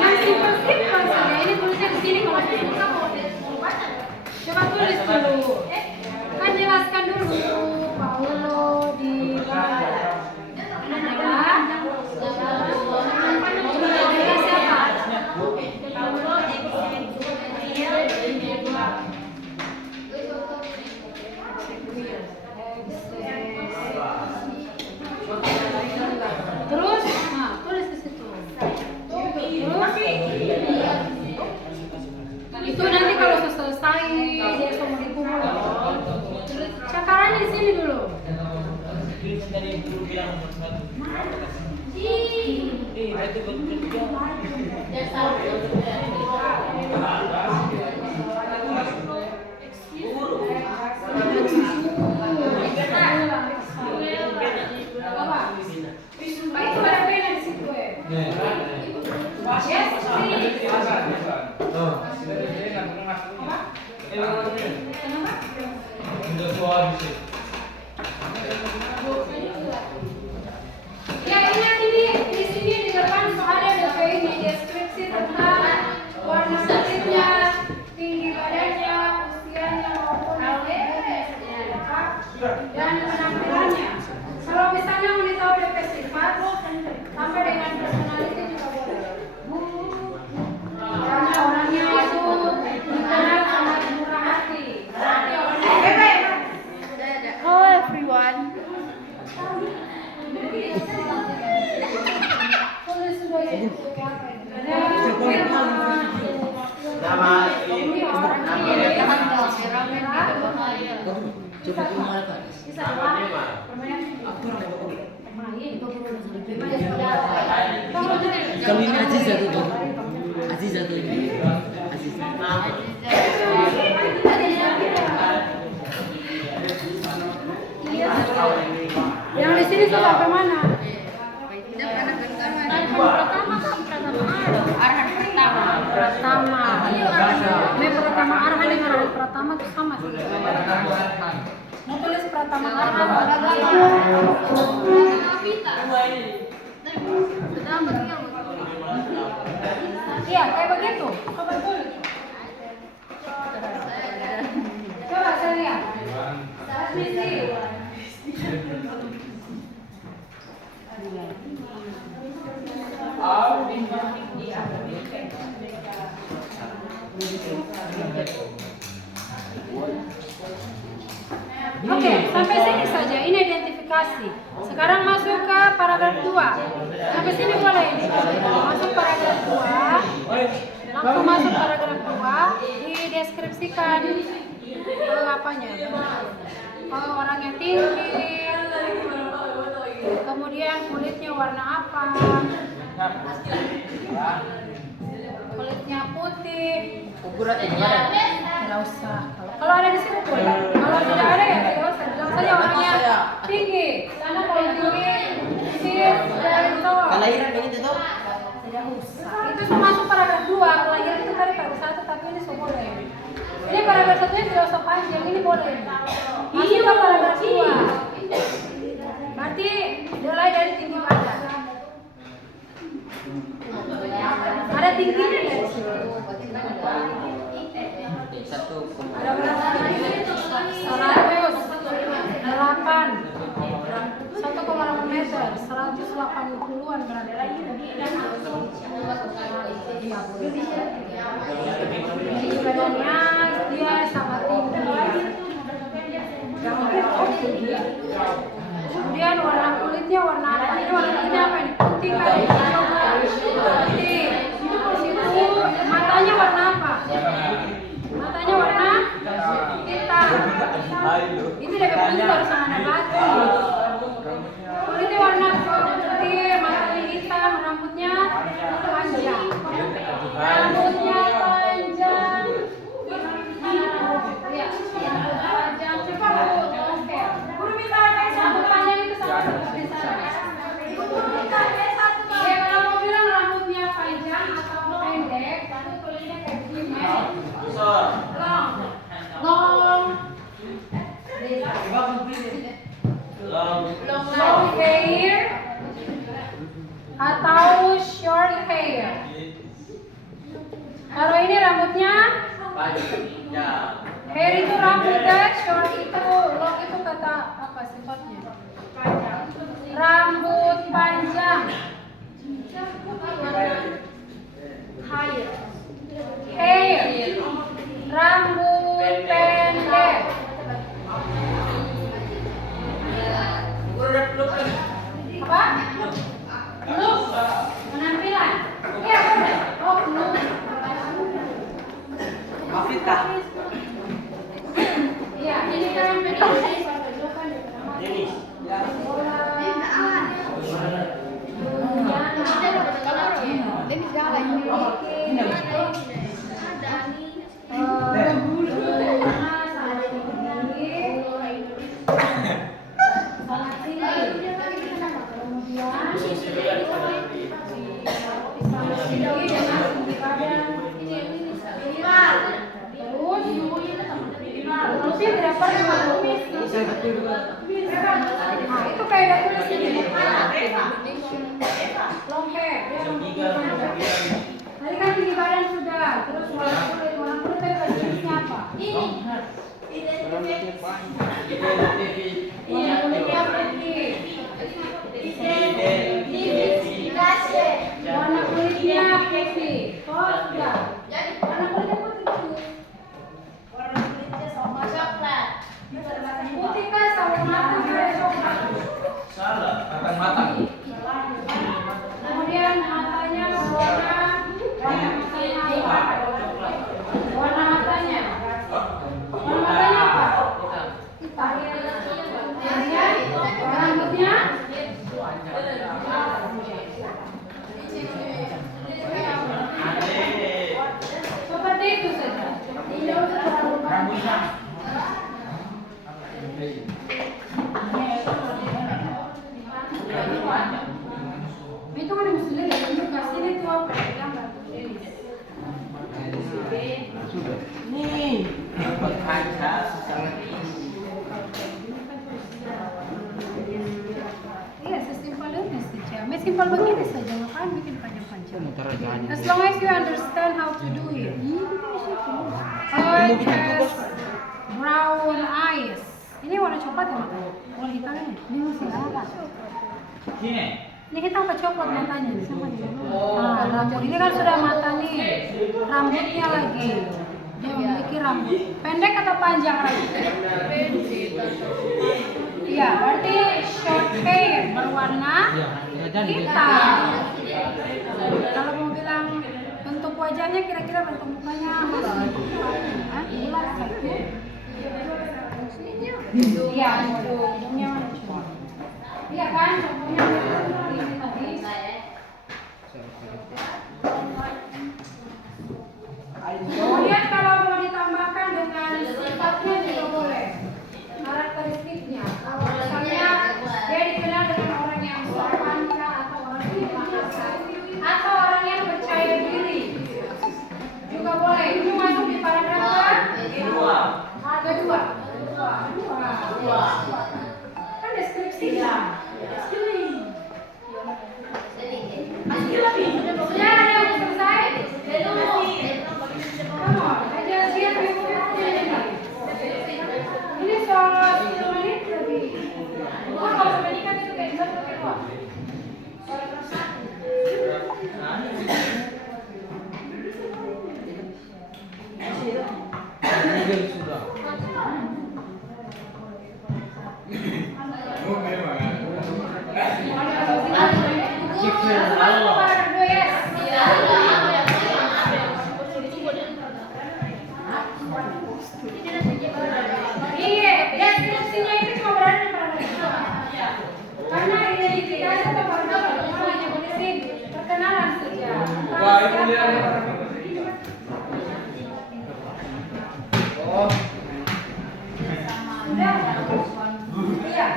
Yang simpel-simpel saja. Ini tulisnya di sini kalau suka mau baca. Coba tulis dulu. Kan jelaskan dulu Paulo di terus, tulis di situ. Itu nanti kalau selesai dia semua dikumpul. Cakarannya di sini dulu. Tadi guru bilang satu. Itu betul. Ya ingat ini di sini di depan soalnya ada kayak ini deskripsi tentang warna kulitnya, tinggi badannya, usianya maupun dan penampilannya. Kalau misalnya mau ditahu DP sifat, sampai dengan personality juga boleh. Karena orangnya itu dikenal sangat murah hati. Hello everyone. Kalau ini Aziza tuh. Aziza tuh ini. Aziza. Yang di sini sudah ke mana? Pratama. Ini Pratama Arhan dengan Arhan Pratama itu sama sih. Mau tulis Pratama Arhan. Iya, kayak begitu. Coba tulis. Coba saya lihat. Transmisi. Oke, sampai sini saja. Ini identifikasi. Sekarang masuk ke paragraf 2. Sampai sini boleh ini. Masuk paragraf 2. Langsung masuk paragraf 2. Dideskripsikan apanya? Oh, orangnya tinggi. Kemudian kulitnya warna apa? Kulitnya putih. Ukuran gimana? Tidak usah. Kalau ada di sini boleh. Kalau tidak ada ya tidak usah. Bilang saja orangnya tinggi. Karena kalau tinggi sih dari itu. Kelahiran begitu tuh? Tidak usah. Itu termasuk paragraf 2. Kelahiran itu tadi paragraf 1 tapi ini semua boleh. Ini paragraf 1-nya tidak usah panjang. Ini boleh. Masuk ke paragraf 2. Berarti mulai dari tinggi badan. Ada tingginya dari sini. Satu. Ada berapa? 108 meter, 180-an berarti. Iya, boleh. Badannya dia sangat tinggi. Kemudian warna kulitnya warna apa? Ini warna kulitnya apa ini? Putih kan? Putih. Itu matanya warna apa? Matanya warna hitam. Itu dari pintar sama anak batu. Kulitnya warna putih, matanya hitam, rambutnya panjang. Rambutnya panjang. Ya, panjang. Coba oke. Guru minta rambut panjang itu sama bisa. Ya, kalau mau bilang rambutnya panjang atau pendek, lalu kulitnya kayak gini. Long hair atau short hair. Kalau ini rambutnya hair itu rambut dan short itu long itu kata apa sifatnya? Rambut panjang. Hair. Rambut pendek. Apa? Look. Penampilan. Iya boleh. Oh look. Afrika. Iya ini kan Denis. Denis jangan itu kayak tulis ini. Long hair. Tadi kan tinggi badan sudah, terus warna kulit tadi jenisnya apa? Warna kulitnya putih. Warna kulitnya putih. Oh sudah. Warna kulitnya putih. Putih kan sama mata kayak coklat. Salah. Akan matang. Kemudian matanya warna apa? Warna matanya. Warna matanya apa? Hitam. Kemudian rambutnya seperti itu saja. Tidak usah terlalu banyak. Itu kan mesti lihat itu kasih itu apa gambar. Nih. Dapat kaca sangat Iya, sesimpel ini saja. Simpel begini saja, ngapain bikin panjang-panjang? As long as you understand how to do it. It has brown eyes. Ini warna coklat ya matanya? Warna hitam ini? Ini masih apa? Sini. Ini hitam apa coklat matanya? Sama ya? Nah, rambut ini kan sudah mata nih. Rambutnya lagi. Dia memiliki rambut. Pendek atau panjang rambutnya? Iya, berarti short hair berwarna hitam. Kalau mau bilang bentuk wajahnya kira-kira bentuk mukanya masih bulat satu. Iya, ujungnya mana? Iya kan, ujungnya ini tadi. Kemudian kalau mau ditambahkan dengan sifatnya juga boleh, karakteristiknya. Kalau misalnya dia dikenal dengan orang yang sopan atau orang yang makasar atau orang yang percaya diri, juga boleh. Itu masuk di paragraf kedua. Kan deskripsinya. Sudah ada yang selesai? Come on, aja siap ini soal 10 menit lebih. Kalau sebenarnya kan itu kayak satu kedua. Sudah. Iya, deskripsinya itu cuma berada di paragraf. Karena identifikasi atau paragraf cuma hanya kondisi perkenalan saja. Wah, itu dia. Oh. Sudah. Iya.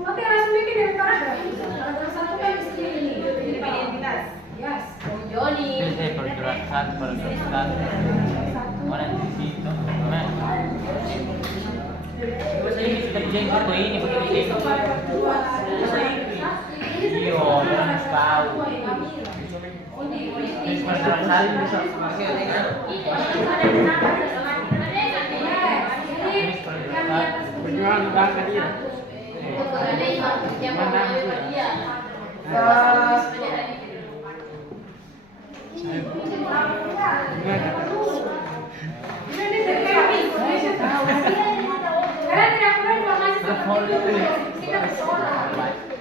Oke, langsung bikin dari paragraf. Paragraf satu kan di sini ini identitas. Yes. Ini saya pergerakan mana di situ mana ini kita jenggot tuh ini pakai jenggot iya harus tahu ini pergerakan Perjuangan bangsa dia. Karena tidak perlu informasi seperti itu kita bersoal.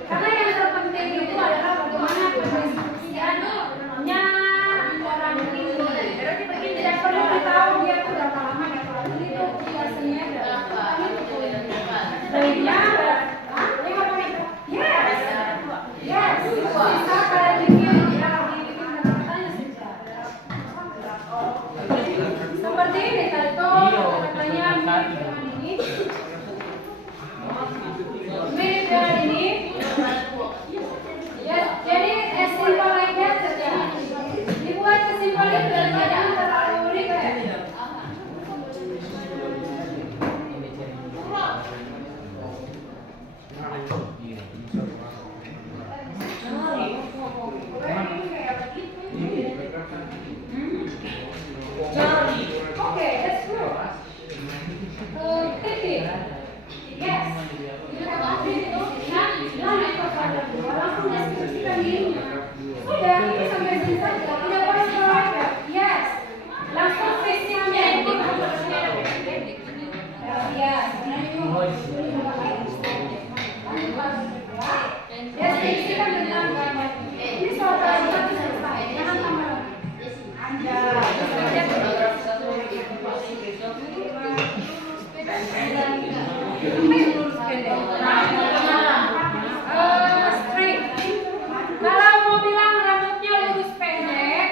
Karena yang terpenting itu adalah bagaimana pendeskripsiannya orang ini. Tidak perlu ditahu dia tuh berapa lama ya kalau itu biasanya baiknya yes bisa kalian bikin ya dibikin kata-katanya saja. Seperti ini tadi tuh kata-katanya mirip dengan ini. Ya, jadi as simple like that saja. Dibuat sesimpel itu dan jangan terlalu ribet. Okay, that's good. Thank you. Yes. Langsung deskripsikan dirinya. Sudah, itu sampai sini saja. Tidak boleh sekolah. Yes. Langsung face-nya. Yes. Deskripsikan tentang gambar. Ini soal tapi selesai. Jangan tambah. Straight. Kalau mau bilang rambutnya lurus pendek,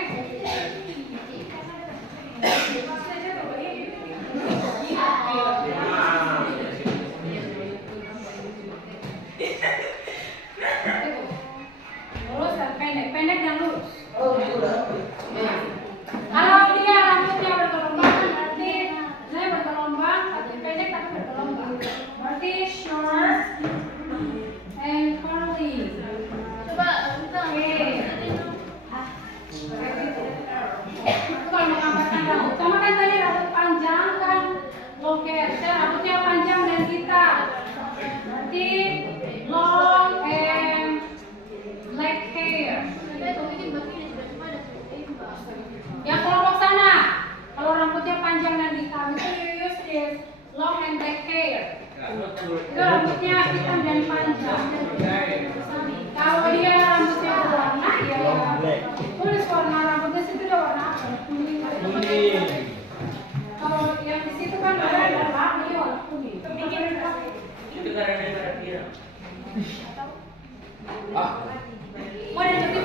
lurus dan pendek, pendek dan lurus. Kalau dia rambutnya bergelombang, berarti saya bergelombang, tapi pendek tapi bergelombang. Berarti short and curly. Coba kita. Kalau menggambarkan rambut, sama kan tadi rambut panjang kan, oke, rambutnya panjang dan hitam. Berarti long and black hair. Yang kelompok sana, kalau rambutnya panjang dan hitam itu you use is long and black hair. Itu rambutnya hitam dan panjang. Kalau dia rambutnya berwarna, ya tulis warna rambutnya situ udah warna apa? Kuning. Kalau yang di situ kan ada warna, dia warna kuning. Itu karena dia. Oh, ada tapi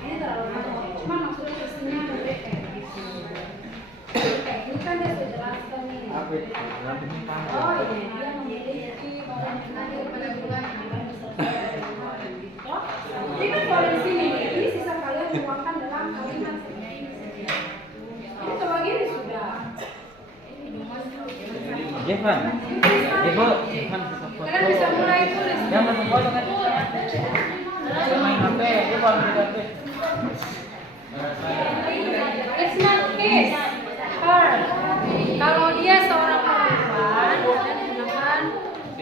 ini terlalu lama. Cuma maksudnya kesininya berbeda. Ini kan dia sudah jelaskan nih. Oh iya, dia memiliki badan yang ada pada bulan yang akan diselesaikan. Ini kan kalau di sini, ini sisa kalian tuangkan dalam kalimat. Ini coba gini sudah. Jevan. Kalian bisa mulai tulis. Jangan memotong kan. Main HP, dia baru di HP. It's not his, her. Kalau dia seorang perempuan, dan menggunakan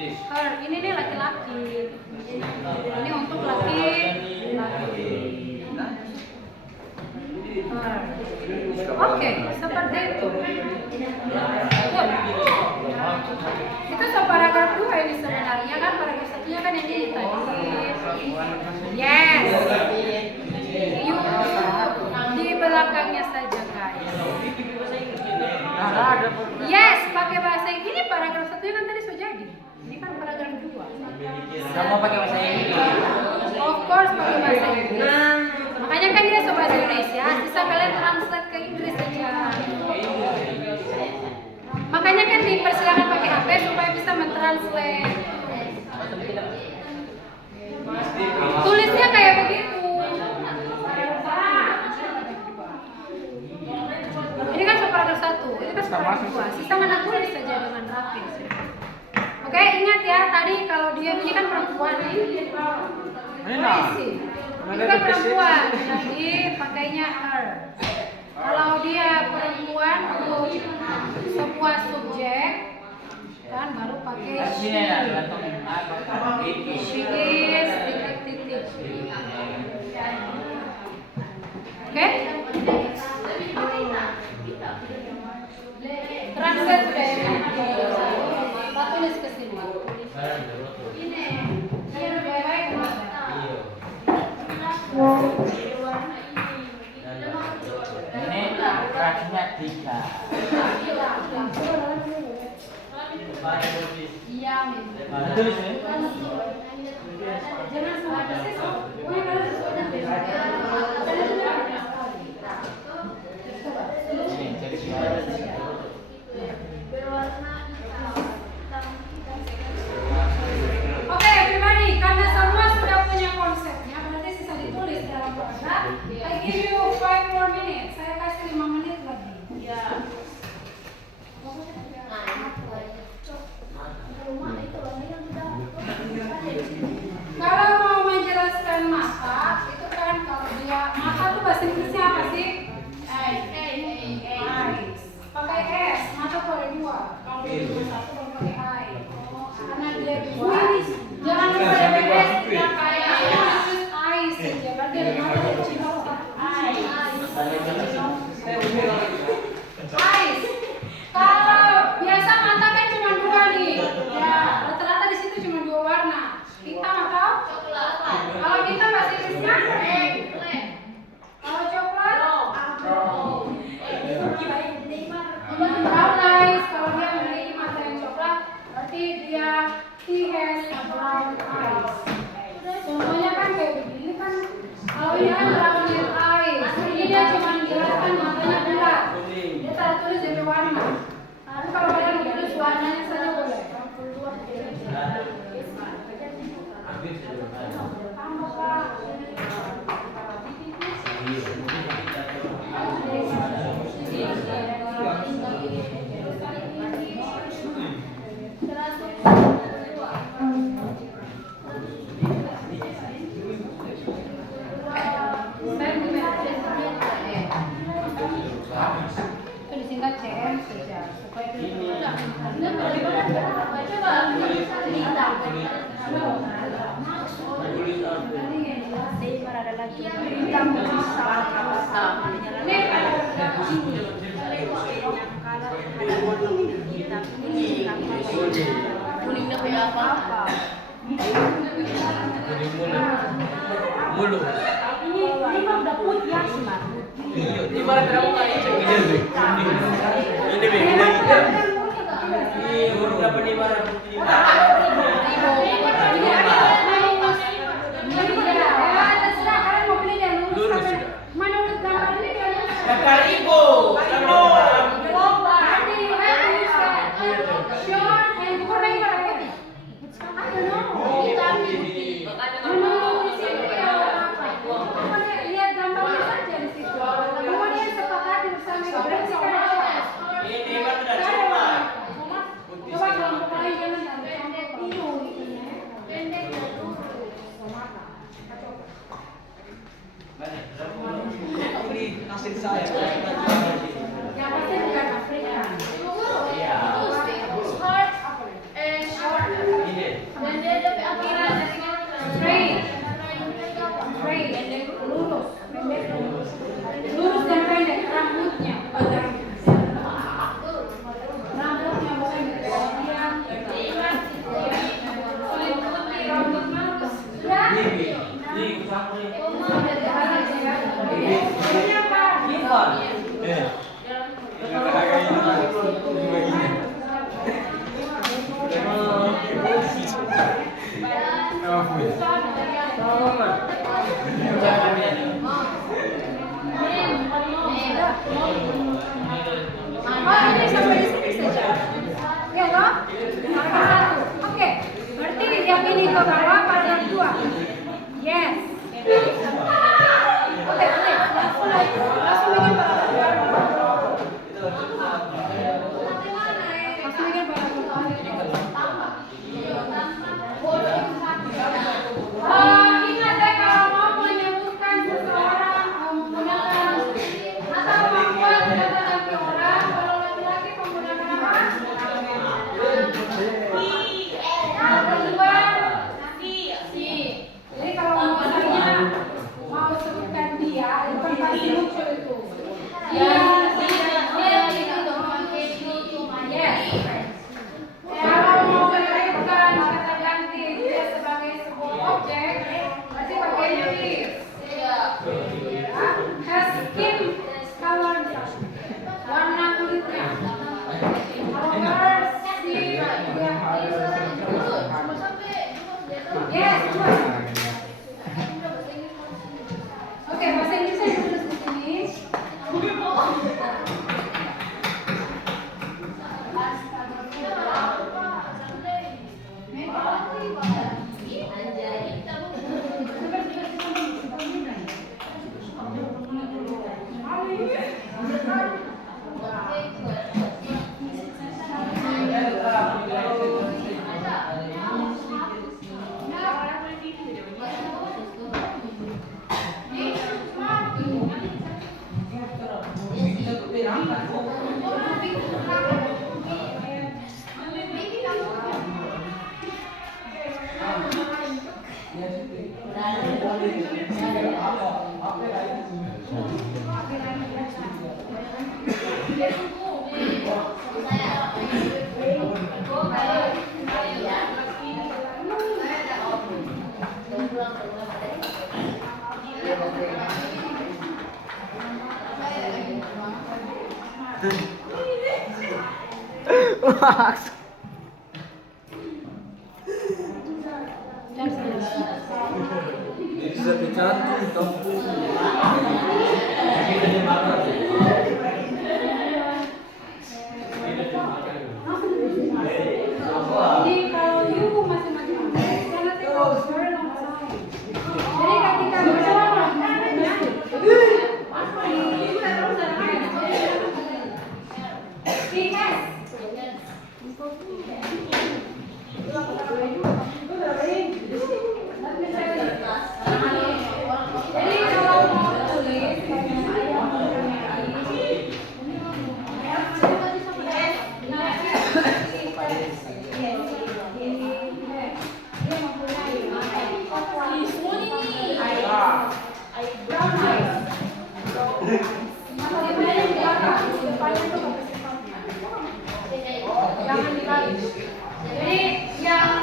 her. Ini nih laki-laki. Ini untuk laki. Her. Oke, seperti itu. Good. Itu so paragraf 2 ini sebenarnya kan paragraf 1-nya kan yang ini tadi. Yes. You di belakangnya saja guys. Yes, pakai bahasa ini paragraf 1-nya kan tadi sudah jadi. Ini kan paragraf 2. Kamu pakai bahasa Inggris. Of course pakai bahasa Inggris. Makanya kan dia so bahasa Indonesia, bisa kalian translate ke Inggris saja. Makanya kan dipersilakan pakai HP supaya bisa mentranslate. Tulisnya kayak begitu. Ini kan paragraf 1, ini kan paragraf 2. Sisa mana tulis saja dengan rapi. Oke, ingat ya tadi kalau dia ini kan perempuan nih. Ini kan perempuan, jadi pakainya her. Kalau dia perempuan untuk sebuah subjek kan baru pakai she. She is titik-titik. Oke? Translate sudah ya. Kita tulis ke sini. Ini baik-baik. Ini kakinya 3. Iya, Tulis ya. jangan semua persis. Pokoknya kalian sesuaikan beda. Kalian sudah ada sekali. Ini jadi suara. Oke, everybody, karena semua sudah punya konsepnya, berarti sisa ditulis dalam paragraf. I give you 5 more minutes. Saya kasih 5 menit lagi. Kalau mau menjelaskan mata, itu kan kalau dia mata tuh bahasa Inggrisnya apa sih? Eyes. Pakai S, mata tuh ada 2. Kalau dia cuma 1 baru pakai I. Karena dia 2, jangan lupa DPS tidak kayak eyes saja. Berarti ada mata yang cuma eyes. Kalau biasa mata kan cuma 2 nih. Ya, rata-rata di situ cuma 2 warna. Hitam atau coklat. Kalau hitam bahasa Inggrisnya kalau coklat brown eyes. Kalau dia memiliki mata yang coklat, berarti he has brown eyes. Contohnya kan kayak begini kan. Kalau ini kan brown eyes. Ini dia cuma menjelaskan matanya bulat. Dia tak tulis dari warna. Tapi kalau kalian mau tulis warnanya saja boleh. Itu disingkat CM saja supaya kuning Tidak punya apa-apa. Jadi mulu. Ini mah udah putih ya sih, Mas. Di mana terlalu kali ini? Ini beda. Ini berapa di mana putih? Lurus sudah. Menurut gambar ini dia lurus. Kakak ibu, kamu. Berarti you have to use that short and correct. I don't know. Menurut di sini apa? Pokoknya lihat gambarnya saja di situ. Kemudian sepakati bersama itu. Berarti sekarang apa? Ini mah tidak coba. Coba kelompok lain jangan kelompok biru gitu ya. Pendek dan lurus. Ini kasih saya. Yang pasti bukan Afrika. Iya. Short and short. Dan dia ada apa? Straight. Straight. Lurus. Pendek dan lurus. Lurus dan pendek rambutnya. Rambutnya bukan kemudian. Kulit putih, rambut lurus. Sudah? Ini kamu. Ini apa? Oh, ini sampai di sini saja. Ya, loh? Paragraf 1. Oke. Berarti yang ini ke bawah paragraf 2. Yes. Oke, boleh. Langsung bikin paragraf 2. Langsung bikin paragraf 2. Ingat ya, kalau mau menyebutkan seseorang menggunakan atau membuat kata laki orang, kalau laki-laki menggunakan apa? Yang kedua, si. Jadi kalau misalnya mau sebutkan dia, itu kan pasti muncul itu. Yes. Kalau mau mengaitkan kata ganti dia sebagai sebuah objek, berarti pakainya is. Has skin color, warna kulitnya. Color si dia yes, betul. Oke, bahasa Inggris saya tulis di sini. Bisa dicantum toh. Jadi kalau you masing-masing karena itu very long time. Jadi ketika bersama, jadi kalau mau tulis brown eyes. Depannya di belakang, depannya tuh bagus sifatnya. Jangan dibalik. Jadi yang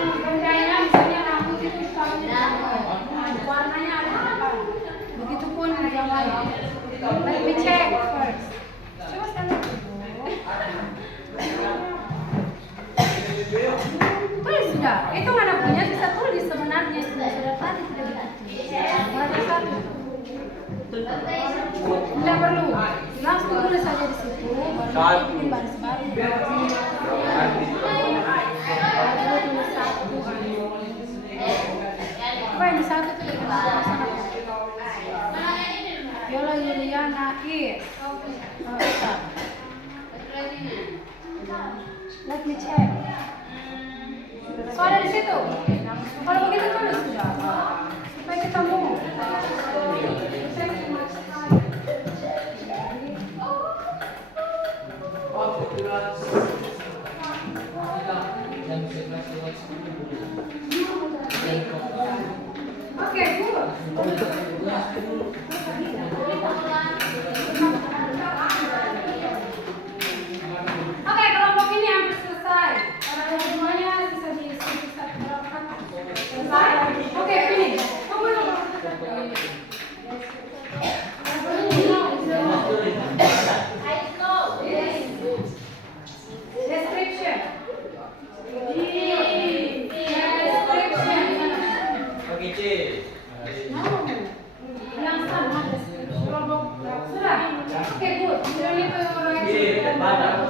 Satu. Ini baris baru. Apa yang di satu tuh dari Viola Yuliana is. Let me check. So ada di situ. Kalau begitu tulis sudah. Supaya ketemu. Oke, good. Oke, kelompok ini hampir selesai. Karena semuanya bisa selesai. Oke, finish. Description. Oke, C. Yang sama kelompok sudah. Oke, good. You need to Iya, mana?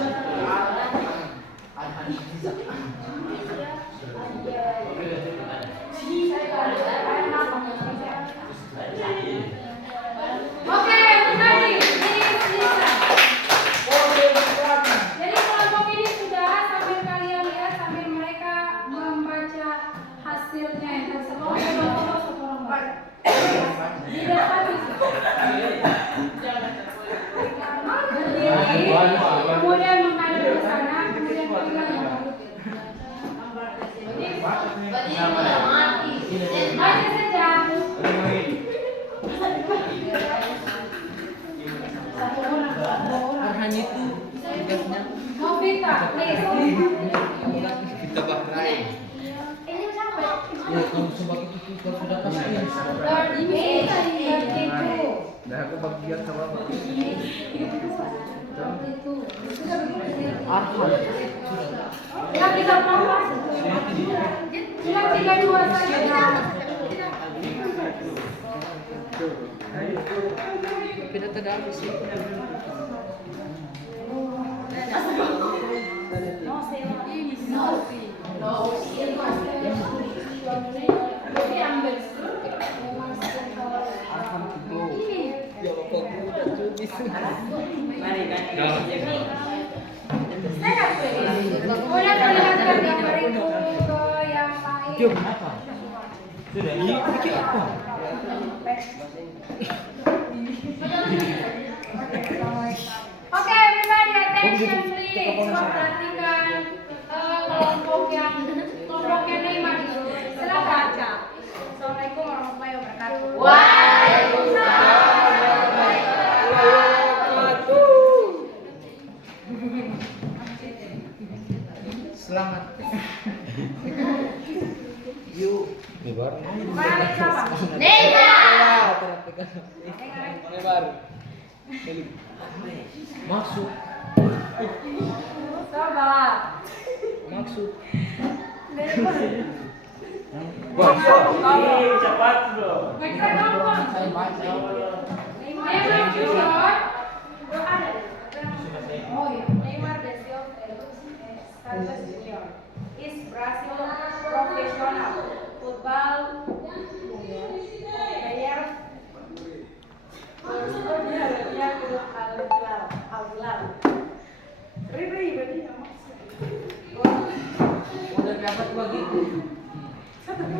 Oke, kembali. Jadi kelompok ini sudah sambil kalian lihat sambil mereka membaca hasilnya yang tersebut. Di depan berdiri, kemudian menghadap ke sana, kemudian pegang yang baru. Baca saja. Satu orang, dua orang. Hanya itu tugasnya. Novita, please. Kita bakrai. Ya, kamu sebagai itu kau sudah pasti. 32. Dah aku bagian sama apa? Ya, kita pelan-pelan. Cuma 32 saja. Tidak terdapat sih. Kemudian perlihatkan gambar itu ke yang lain. Jom apa? Sudah ini bikin apa? Oke, everybody attention please. Coba perhatikan kelompoknya Neymar itu. Silakan baca. Assalamualaikum warahmatullahi wabarakatuh. Selamat. Yuk. Neymar. Mana siapa? Neymar. Maksud. Sabar. Maksud. Cepat bro. Mereka gampang. Saya baca. Neymar Junior. Oh iya. Neymar da Silva Junior is Brazil professional football player. Udah dapat begitu.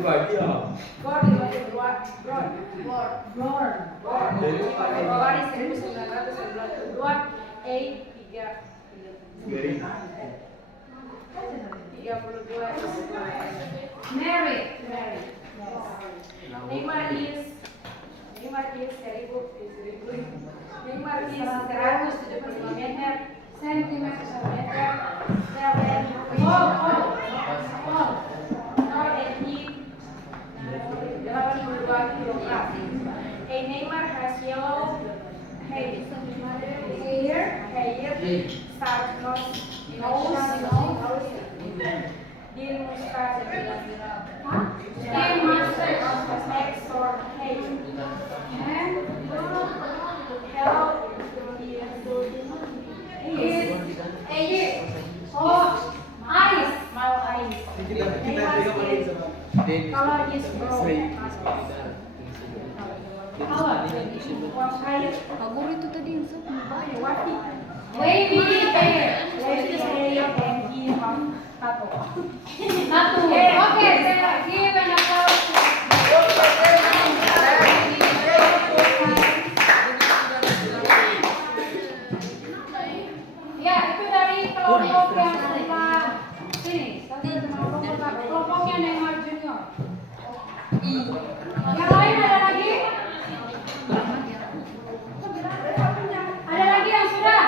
Bagi ya. Mary. Neymar is 175 meter Sentimeter. Oh. Tall and deep 82 kilogram. Neymar has yellow hair, sharp nose, thin mustache, short hair. Hello, Color is brown. Color. White. Guru itu tadi yang White. Wavy hair. Wavy hair and he have tattoo. Tattoo. Okay, Sarah, give an applause to ya, itu dari kelompok yang sebelah sini. Kelompoknya Neymar Junior. Yang lain ada lagi? Ada lagi yang sudah?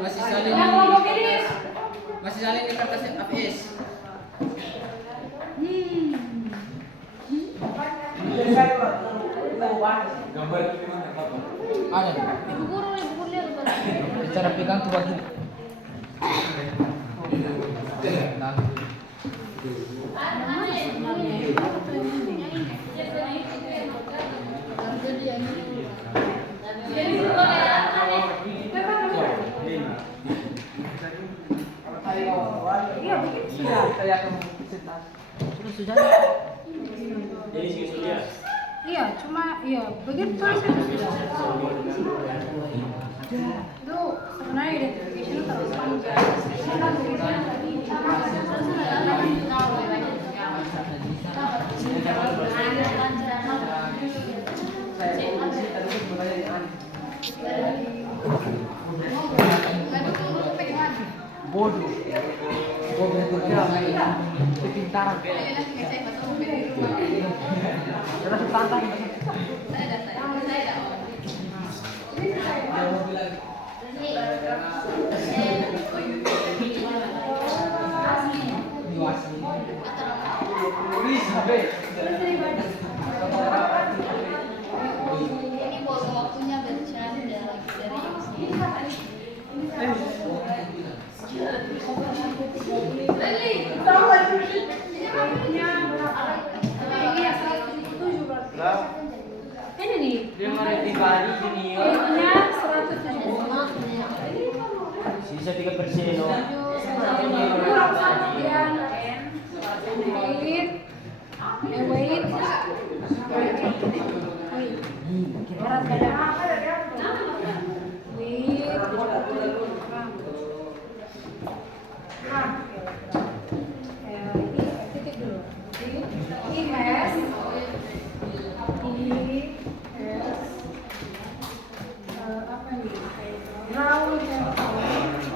Masih salin Yang kelompok ini? masih salin di kertas APS. Ada. Ibu guru lihat Cara pegang tuh bagi. Nah. Iya, begitu sudah. Saya akan presentasi. Sudah. Jadi sudah. Iya, cuma iya begitu saja sudah. Itu sebenarnya identification terlalu panjang. Karena tulisannya tadi Bodoh. Bodoh itu kepintaran. Terus santai. ini bawa waktunya berjalan dari iya 177 berarti. Ini nih. Dia mau dibagi gini ya. Itunya 170. Sisa 3%. Kurang satu kemudian wait. Berat badan. Titik dulu. He has apa nih? Round and round.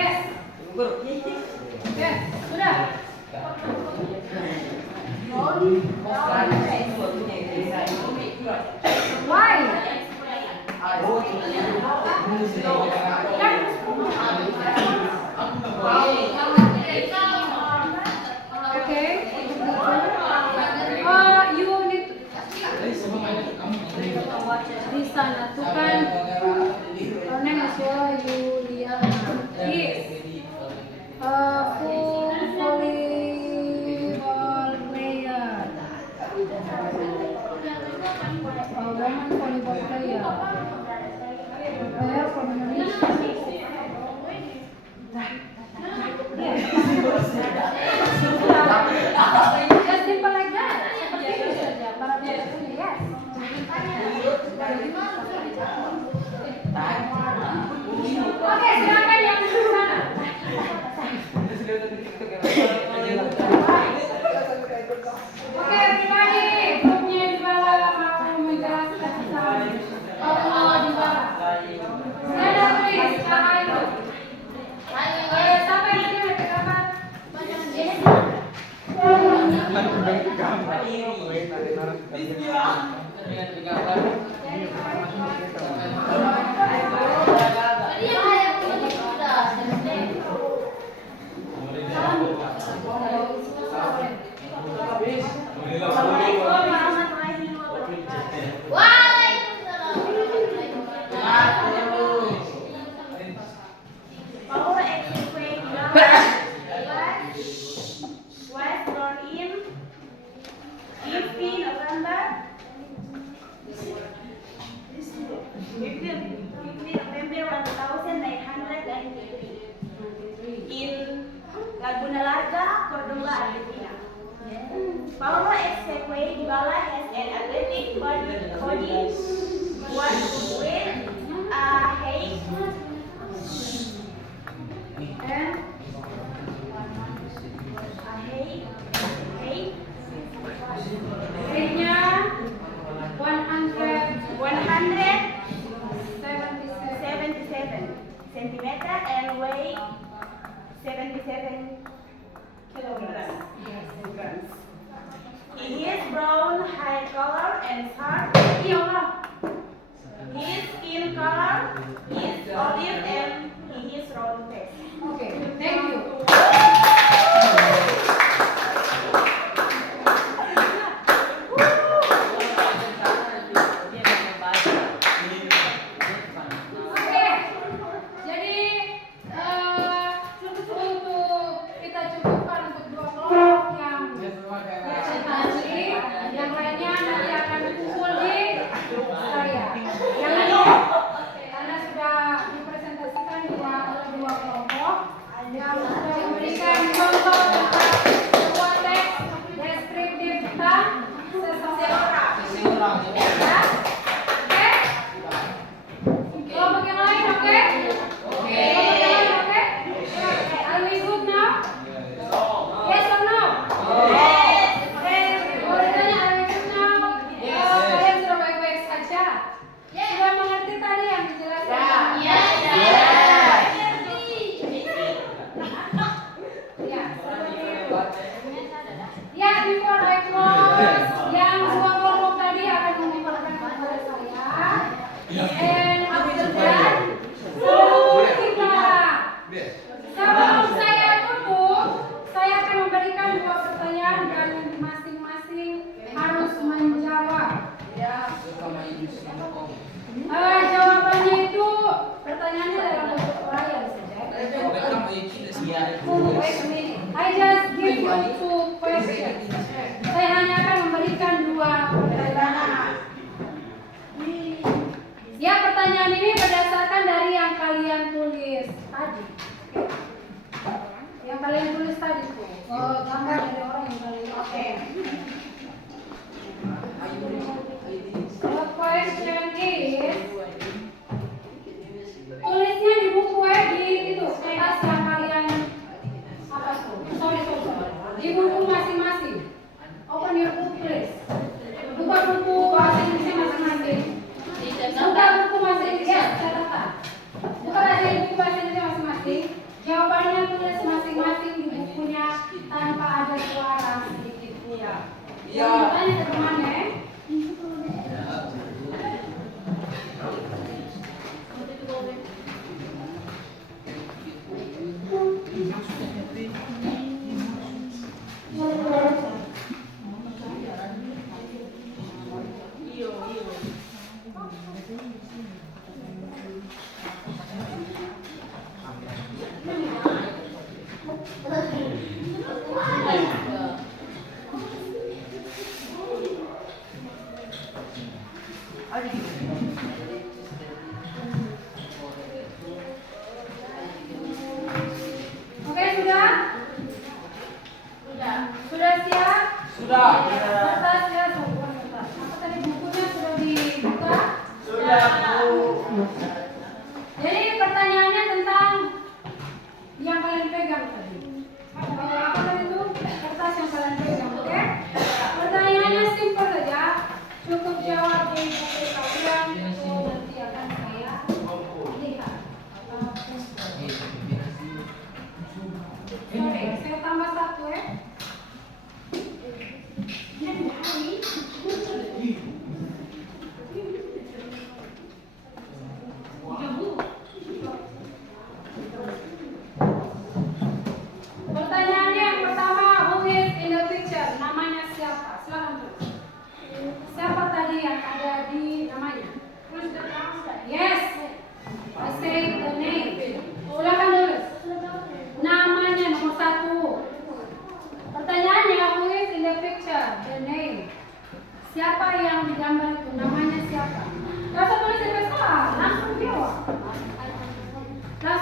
Yes. Yes, sudah. Why? Okay. You need di sana tuh kan karena Nasya Yuliana is full volleyball player. Woman volleyball player. Player from Indonesia. Tadi yang saya punya sudah selesai. Assalamualaikum warahmatullahi wabarakatuh. Waalaikumsalam. Paula Exeque was born in 15 November 1993 in Laguna Larga, Córdoba, Argentina. Paula Exeque Dybala has an athletic body with a height and Weightnya 177 centimeter and weight 77 kilograms. He is brown hair color and short. His skin color is olive and he is round face. Oke, thank you. Oke, jadi untuk kita cukupkan untuk dua kelompok yang presentasi, yang lainnya nanti akan kumpul di saya. Yang ini karena sudah dipresentasikan oleh dua kelompok yang sudah memberikan contoh tentang sebuah teks deskriptif tentang seseorang. Ya? Oke? Kelompok yang lain oke? Oke. Kelompok yang lain oke? Are we good now? Yes or no? Yes. Kalau ditanya are we good now? Kalian sudah baik-baik saja? Sudah mengerti tadi yang dijelaskan? Yes. Ya. Ya, before I close, yang dua kelompok tadi akan menginfokan kepada saya. And after that, sebelum saya tutup, saya akan memberikan dua pertanyaan dan masing-masing harus menjawab. Jawabannya itu pertanyaannya dalam bentuk trial saja. Wait a minute. I just give you two questions. Saya hanya akan memberikan dua pertanyaan. Ya, pertanyaan ini berdasarkan dari yang kalian tulis tadi. Yang kalian tulis tadi tuh. Gambar dari orang yang kalian. Oke. The question is, tulisnya di buku di itu kertas yang kalian apa tuh? Sorry. Di buku masing-masing. Open your book please. Buka buku bahasa Indonesia masing-masing. Buka buku bahasa Indonesia catatan. Buka buku bahasa Indonesia masing-masing. Jawabannya tulis masing-masing di bukunya tanpa ada suara sedikit pun. Jangan tanya ke temannya. Oke, sudah? Sudah siap? Sudah. Kertas ya, bukan kertas. Apa tadi bukunya sudah dibuka? Sudah, Bu. Jadi pertanyaannya tentang yang kalian pegang tadi. Apa tadi itu? Kertas yang kalian pegang, oke? Pertanyaannya simpel saja. Cukup jawab di buku kalian.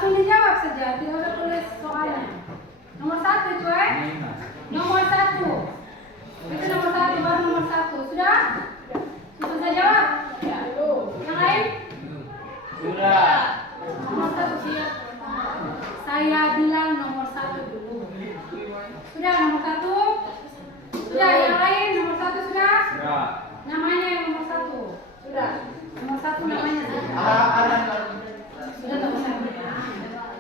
Langsung dijawab saja, tidak usah tulis soalnya. Nomor 1 itu Nomor 1. Itu nomor 1, baru nomor 1. Sudah? Sudah jawab? Yang lain? Sudah. Nomor 1 siap. Saya bilang nomor 1 dulu. Sudah nomor 1? Sudah, yang lain nomor 1 sudah? Sudah. Namanya yang nomor 1. Sudah. Nomor 1 namanya sudah. Sudah tahu saya.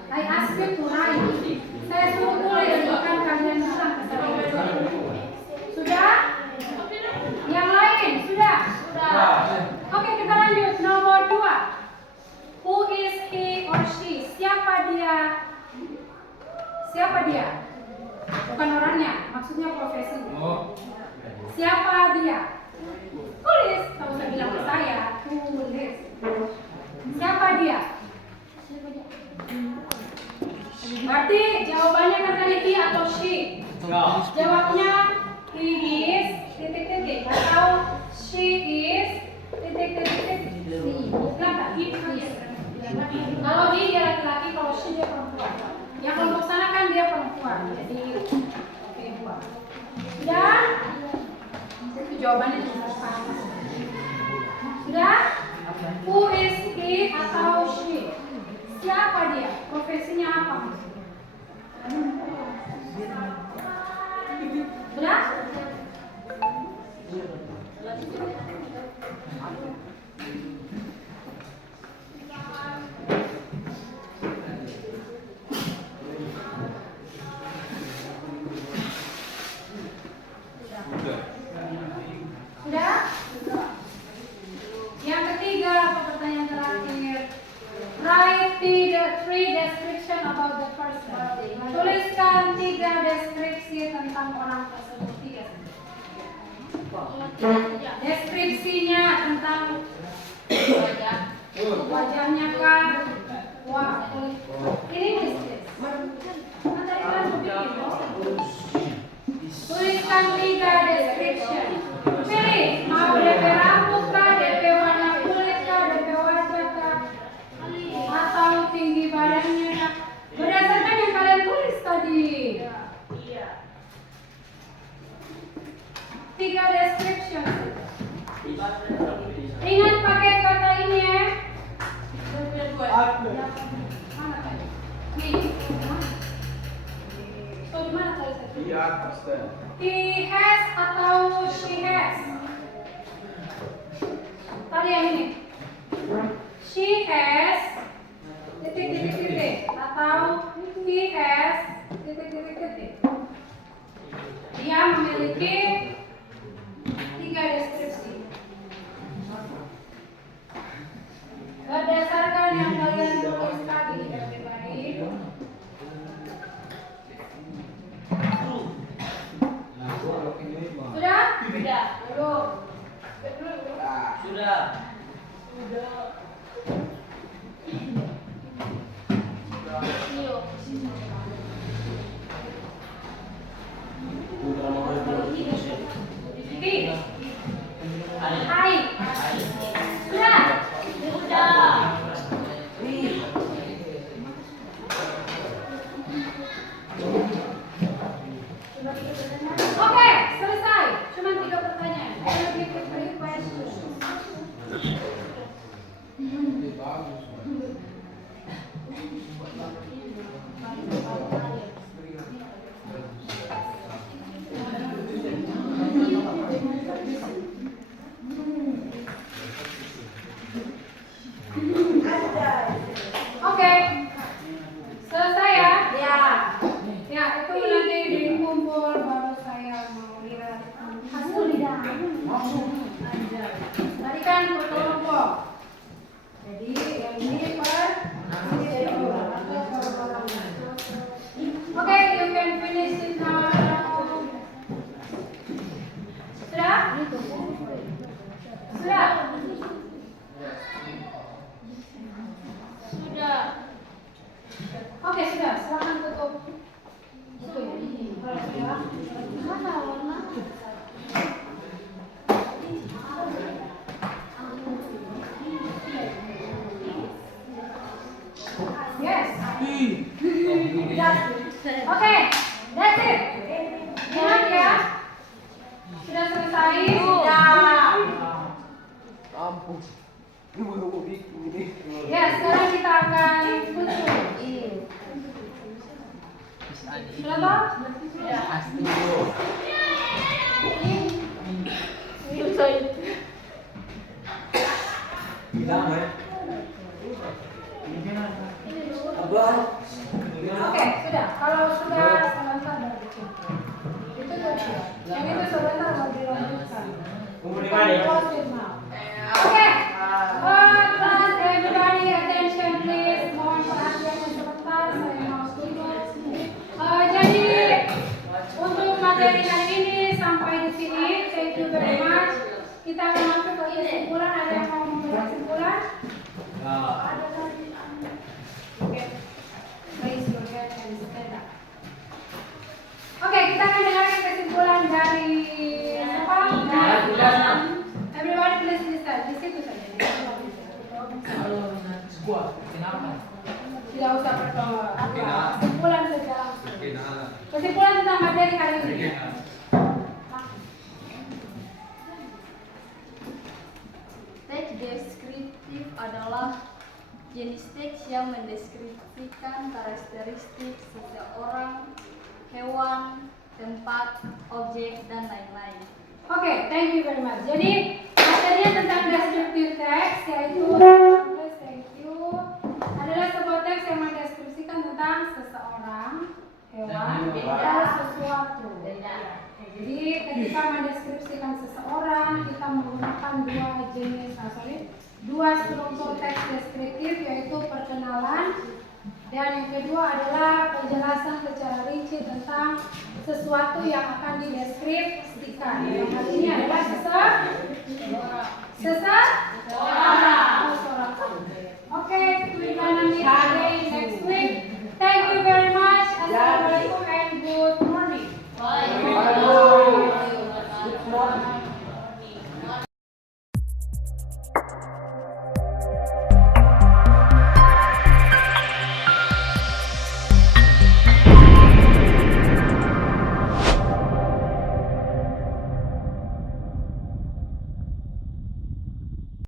I ask you to write. Saya suruh tulis, bukan kalian bilang ke saya. Sudah? Yang lain sudah? Sudah. Oke, kita lanjut. Nomor 2. Who is he or she? Siapa dia? Siapa dia? Bukan orangnya, maksudnya profesi. Siapa dia? Tulis, kalau saya bilang ke saya, tulis. Siapa dia? Berarti jawabannya kan tadi he atau she. Jawabnya he is titik-titik atau she is titik-titik. Kenapa? He is. Kalau dia laki-laki, kalau she dia perempuan. Yang kelompok sana kan dia perempuan. Jadi oke, 2. Sudah? Itu jawabannya bisa sama. Sudah? Who is he atau she? Siapa dia? Profesinya apa? Sudah? Sudah? Yang ketiga, pertanyaan terakhir. Write the 3 description about the person. Tuliskan 3 deskripsi tentang orang tersebut. 3. Deskripsinya tentang wajahnya kan? Wah, ini tulis. Tuliskan 3 description. Pilih, mau DP rambut kah, DP warna kulit kah, DP wajah kah, atau tinggi badannya kah? Berdasarkan yang kalian tulis tadi. 3 description. Ingat pakai kata ini ya. Mana tadi? Nih. So di mana tadi? Di atas teh. He has atau she has? Tadi yang ini. She has titik atau he has titik. Dia memiliki 3 deskripsi. Berdasarkan yang kalian tulis tadi, everybody. Sudah? Sudah. Belum. Sudah. Hai. Hai. Sudah? Sudah. Oke, selesai. Cuma 3 pertanyaan. I will give you 3 questions. Oke. Selesai ya? Ya. Ya, itu nanti dikumpul baru saya mau lihat hasilnya. Tadi kan foto Oke, that's it. Ingat ya. Sudah selesai? Sudah. Ampun. Ya, sekarang kita akan tutup. Sudah toh? Oke, sudah. Kalau sudah sebentar baru ditutup. Itu tuh. Yang itu sebentar mau dilanjutkan. Close it now. Oke. Class, everybody attention please. Mohon perhatiannya sebentar. Saya mau tutup. Jadi untuk materi hari ini sampai di sini. Thank you very much. Kita akan masuk ke kesimpulan. Ada yang mau memberi kesimpulan? Oke. Raise your hand and stand up. Oke, kita akan dengarkan kesimpulan dari siapa? Everybody please listen. Di situ saja. Tidak usah kesimpulan saja langsung. Kesimpulan tentang materi hari ini. Teks deskriptif adalah jenis teks yang mendeskripsikan karakteristik seseorang, hewan, tempat, objek, dan lain-lain. Oke, thank you very much. Jadi materinya tentang descriptive text yaitu thank you adalah sebuah teks yang mendeskripsikan tentang seseorang, hewan, atau sesuatu. Jadi ketika mendeskripsikan seseorang kita menggunakan dua struktur teks deskriptif yaitu perkenalan dan yang kedua adalah penjelasan secara rinci tentang sesuatu yang akan dideskripsikan. Yang hal ini adalah seseorang.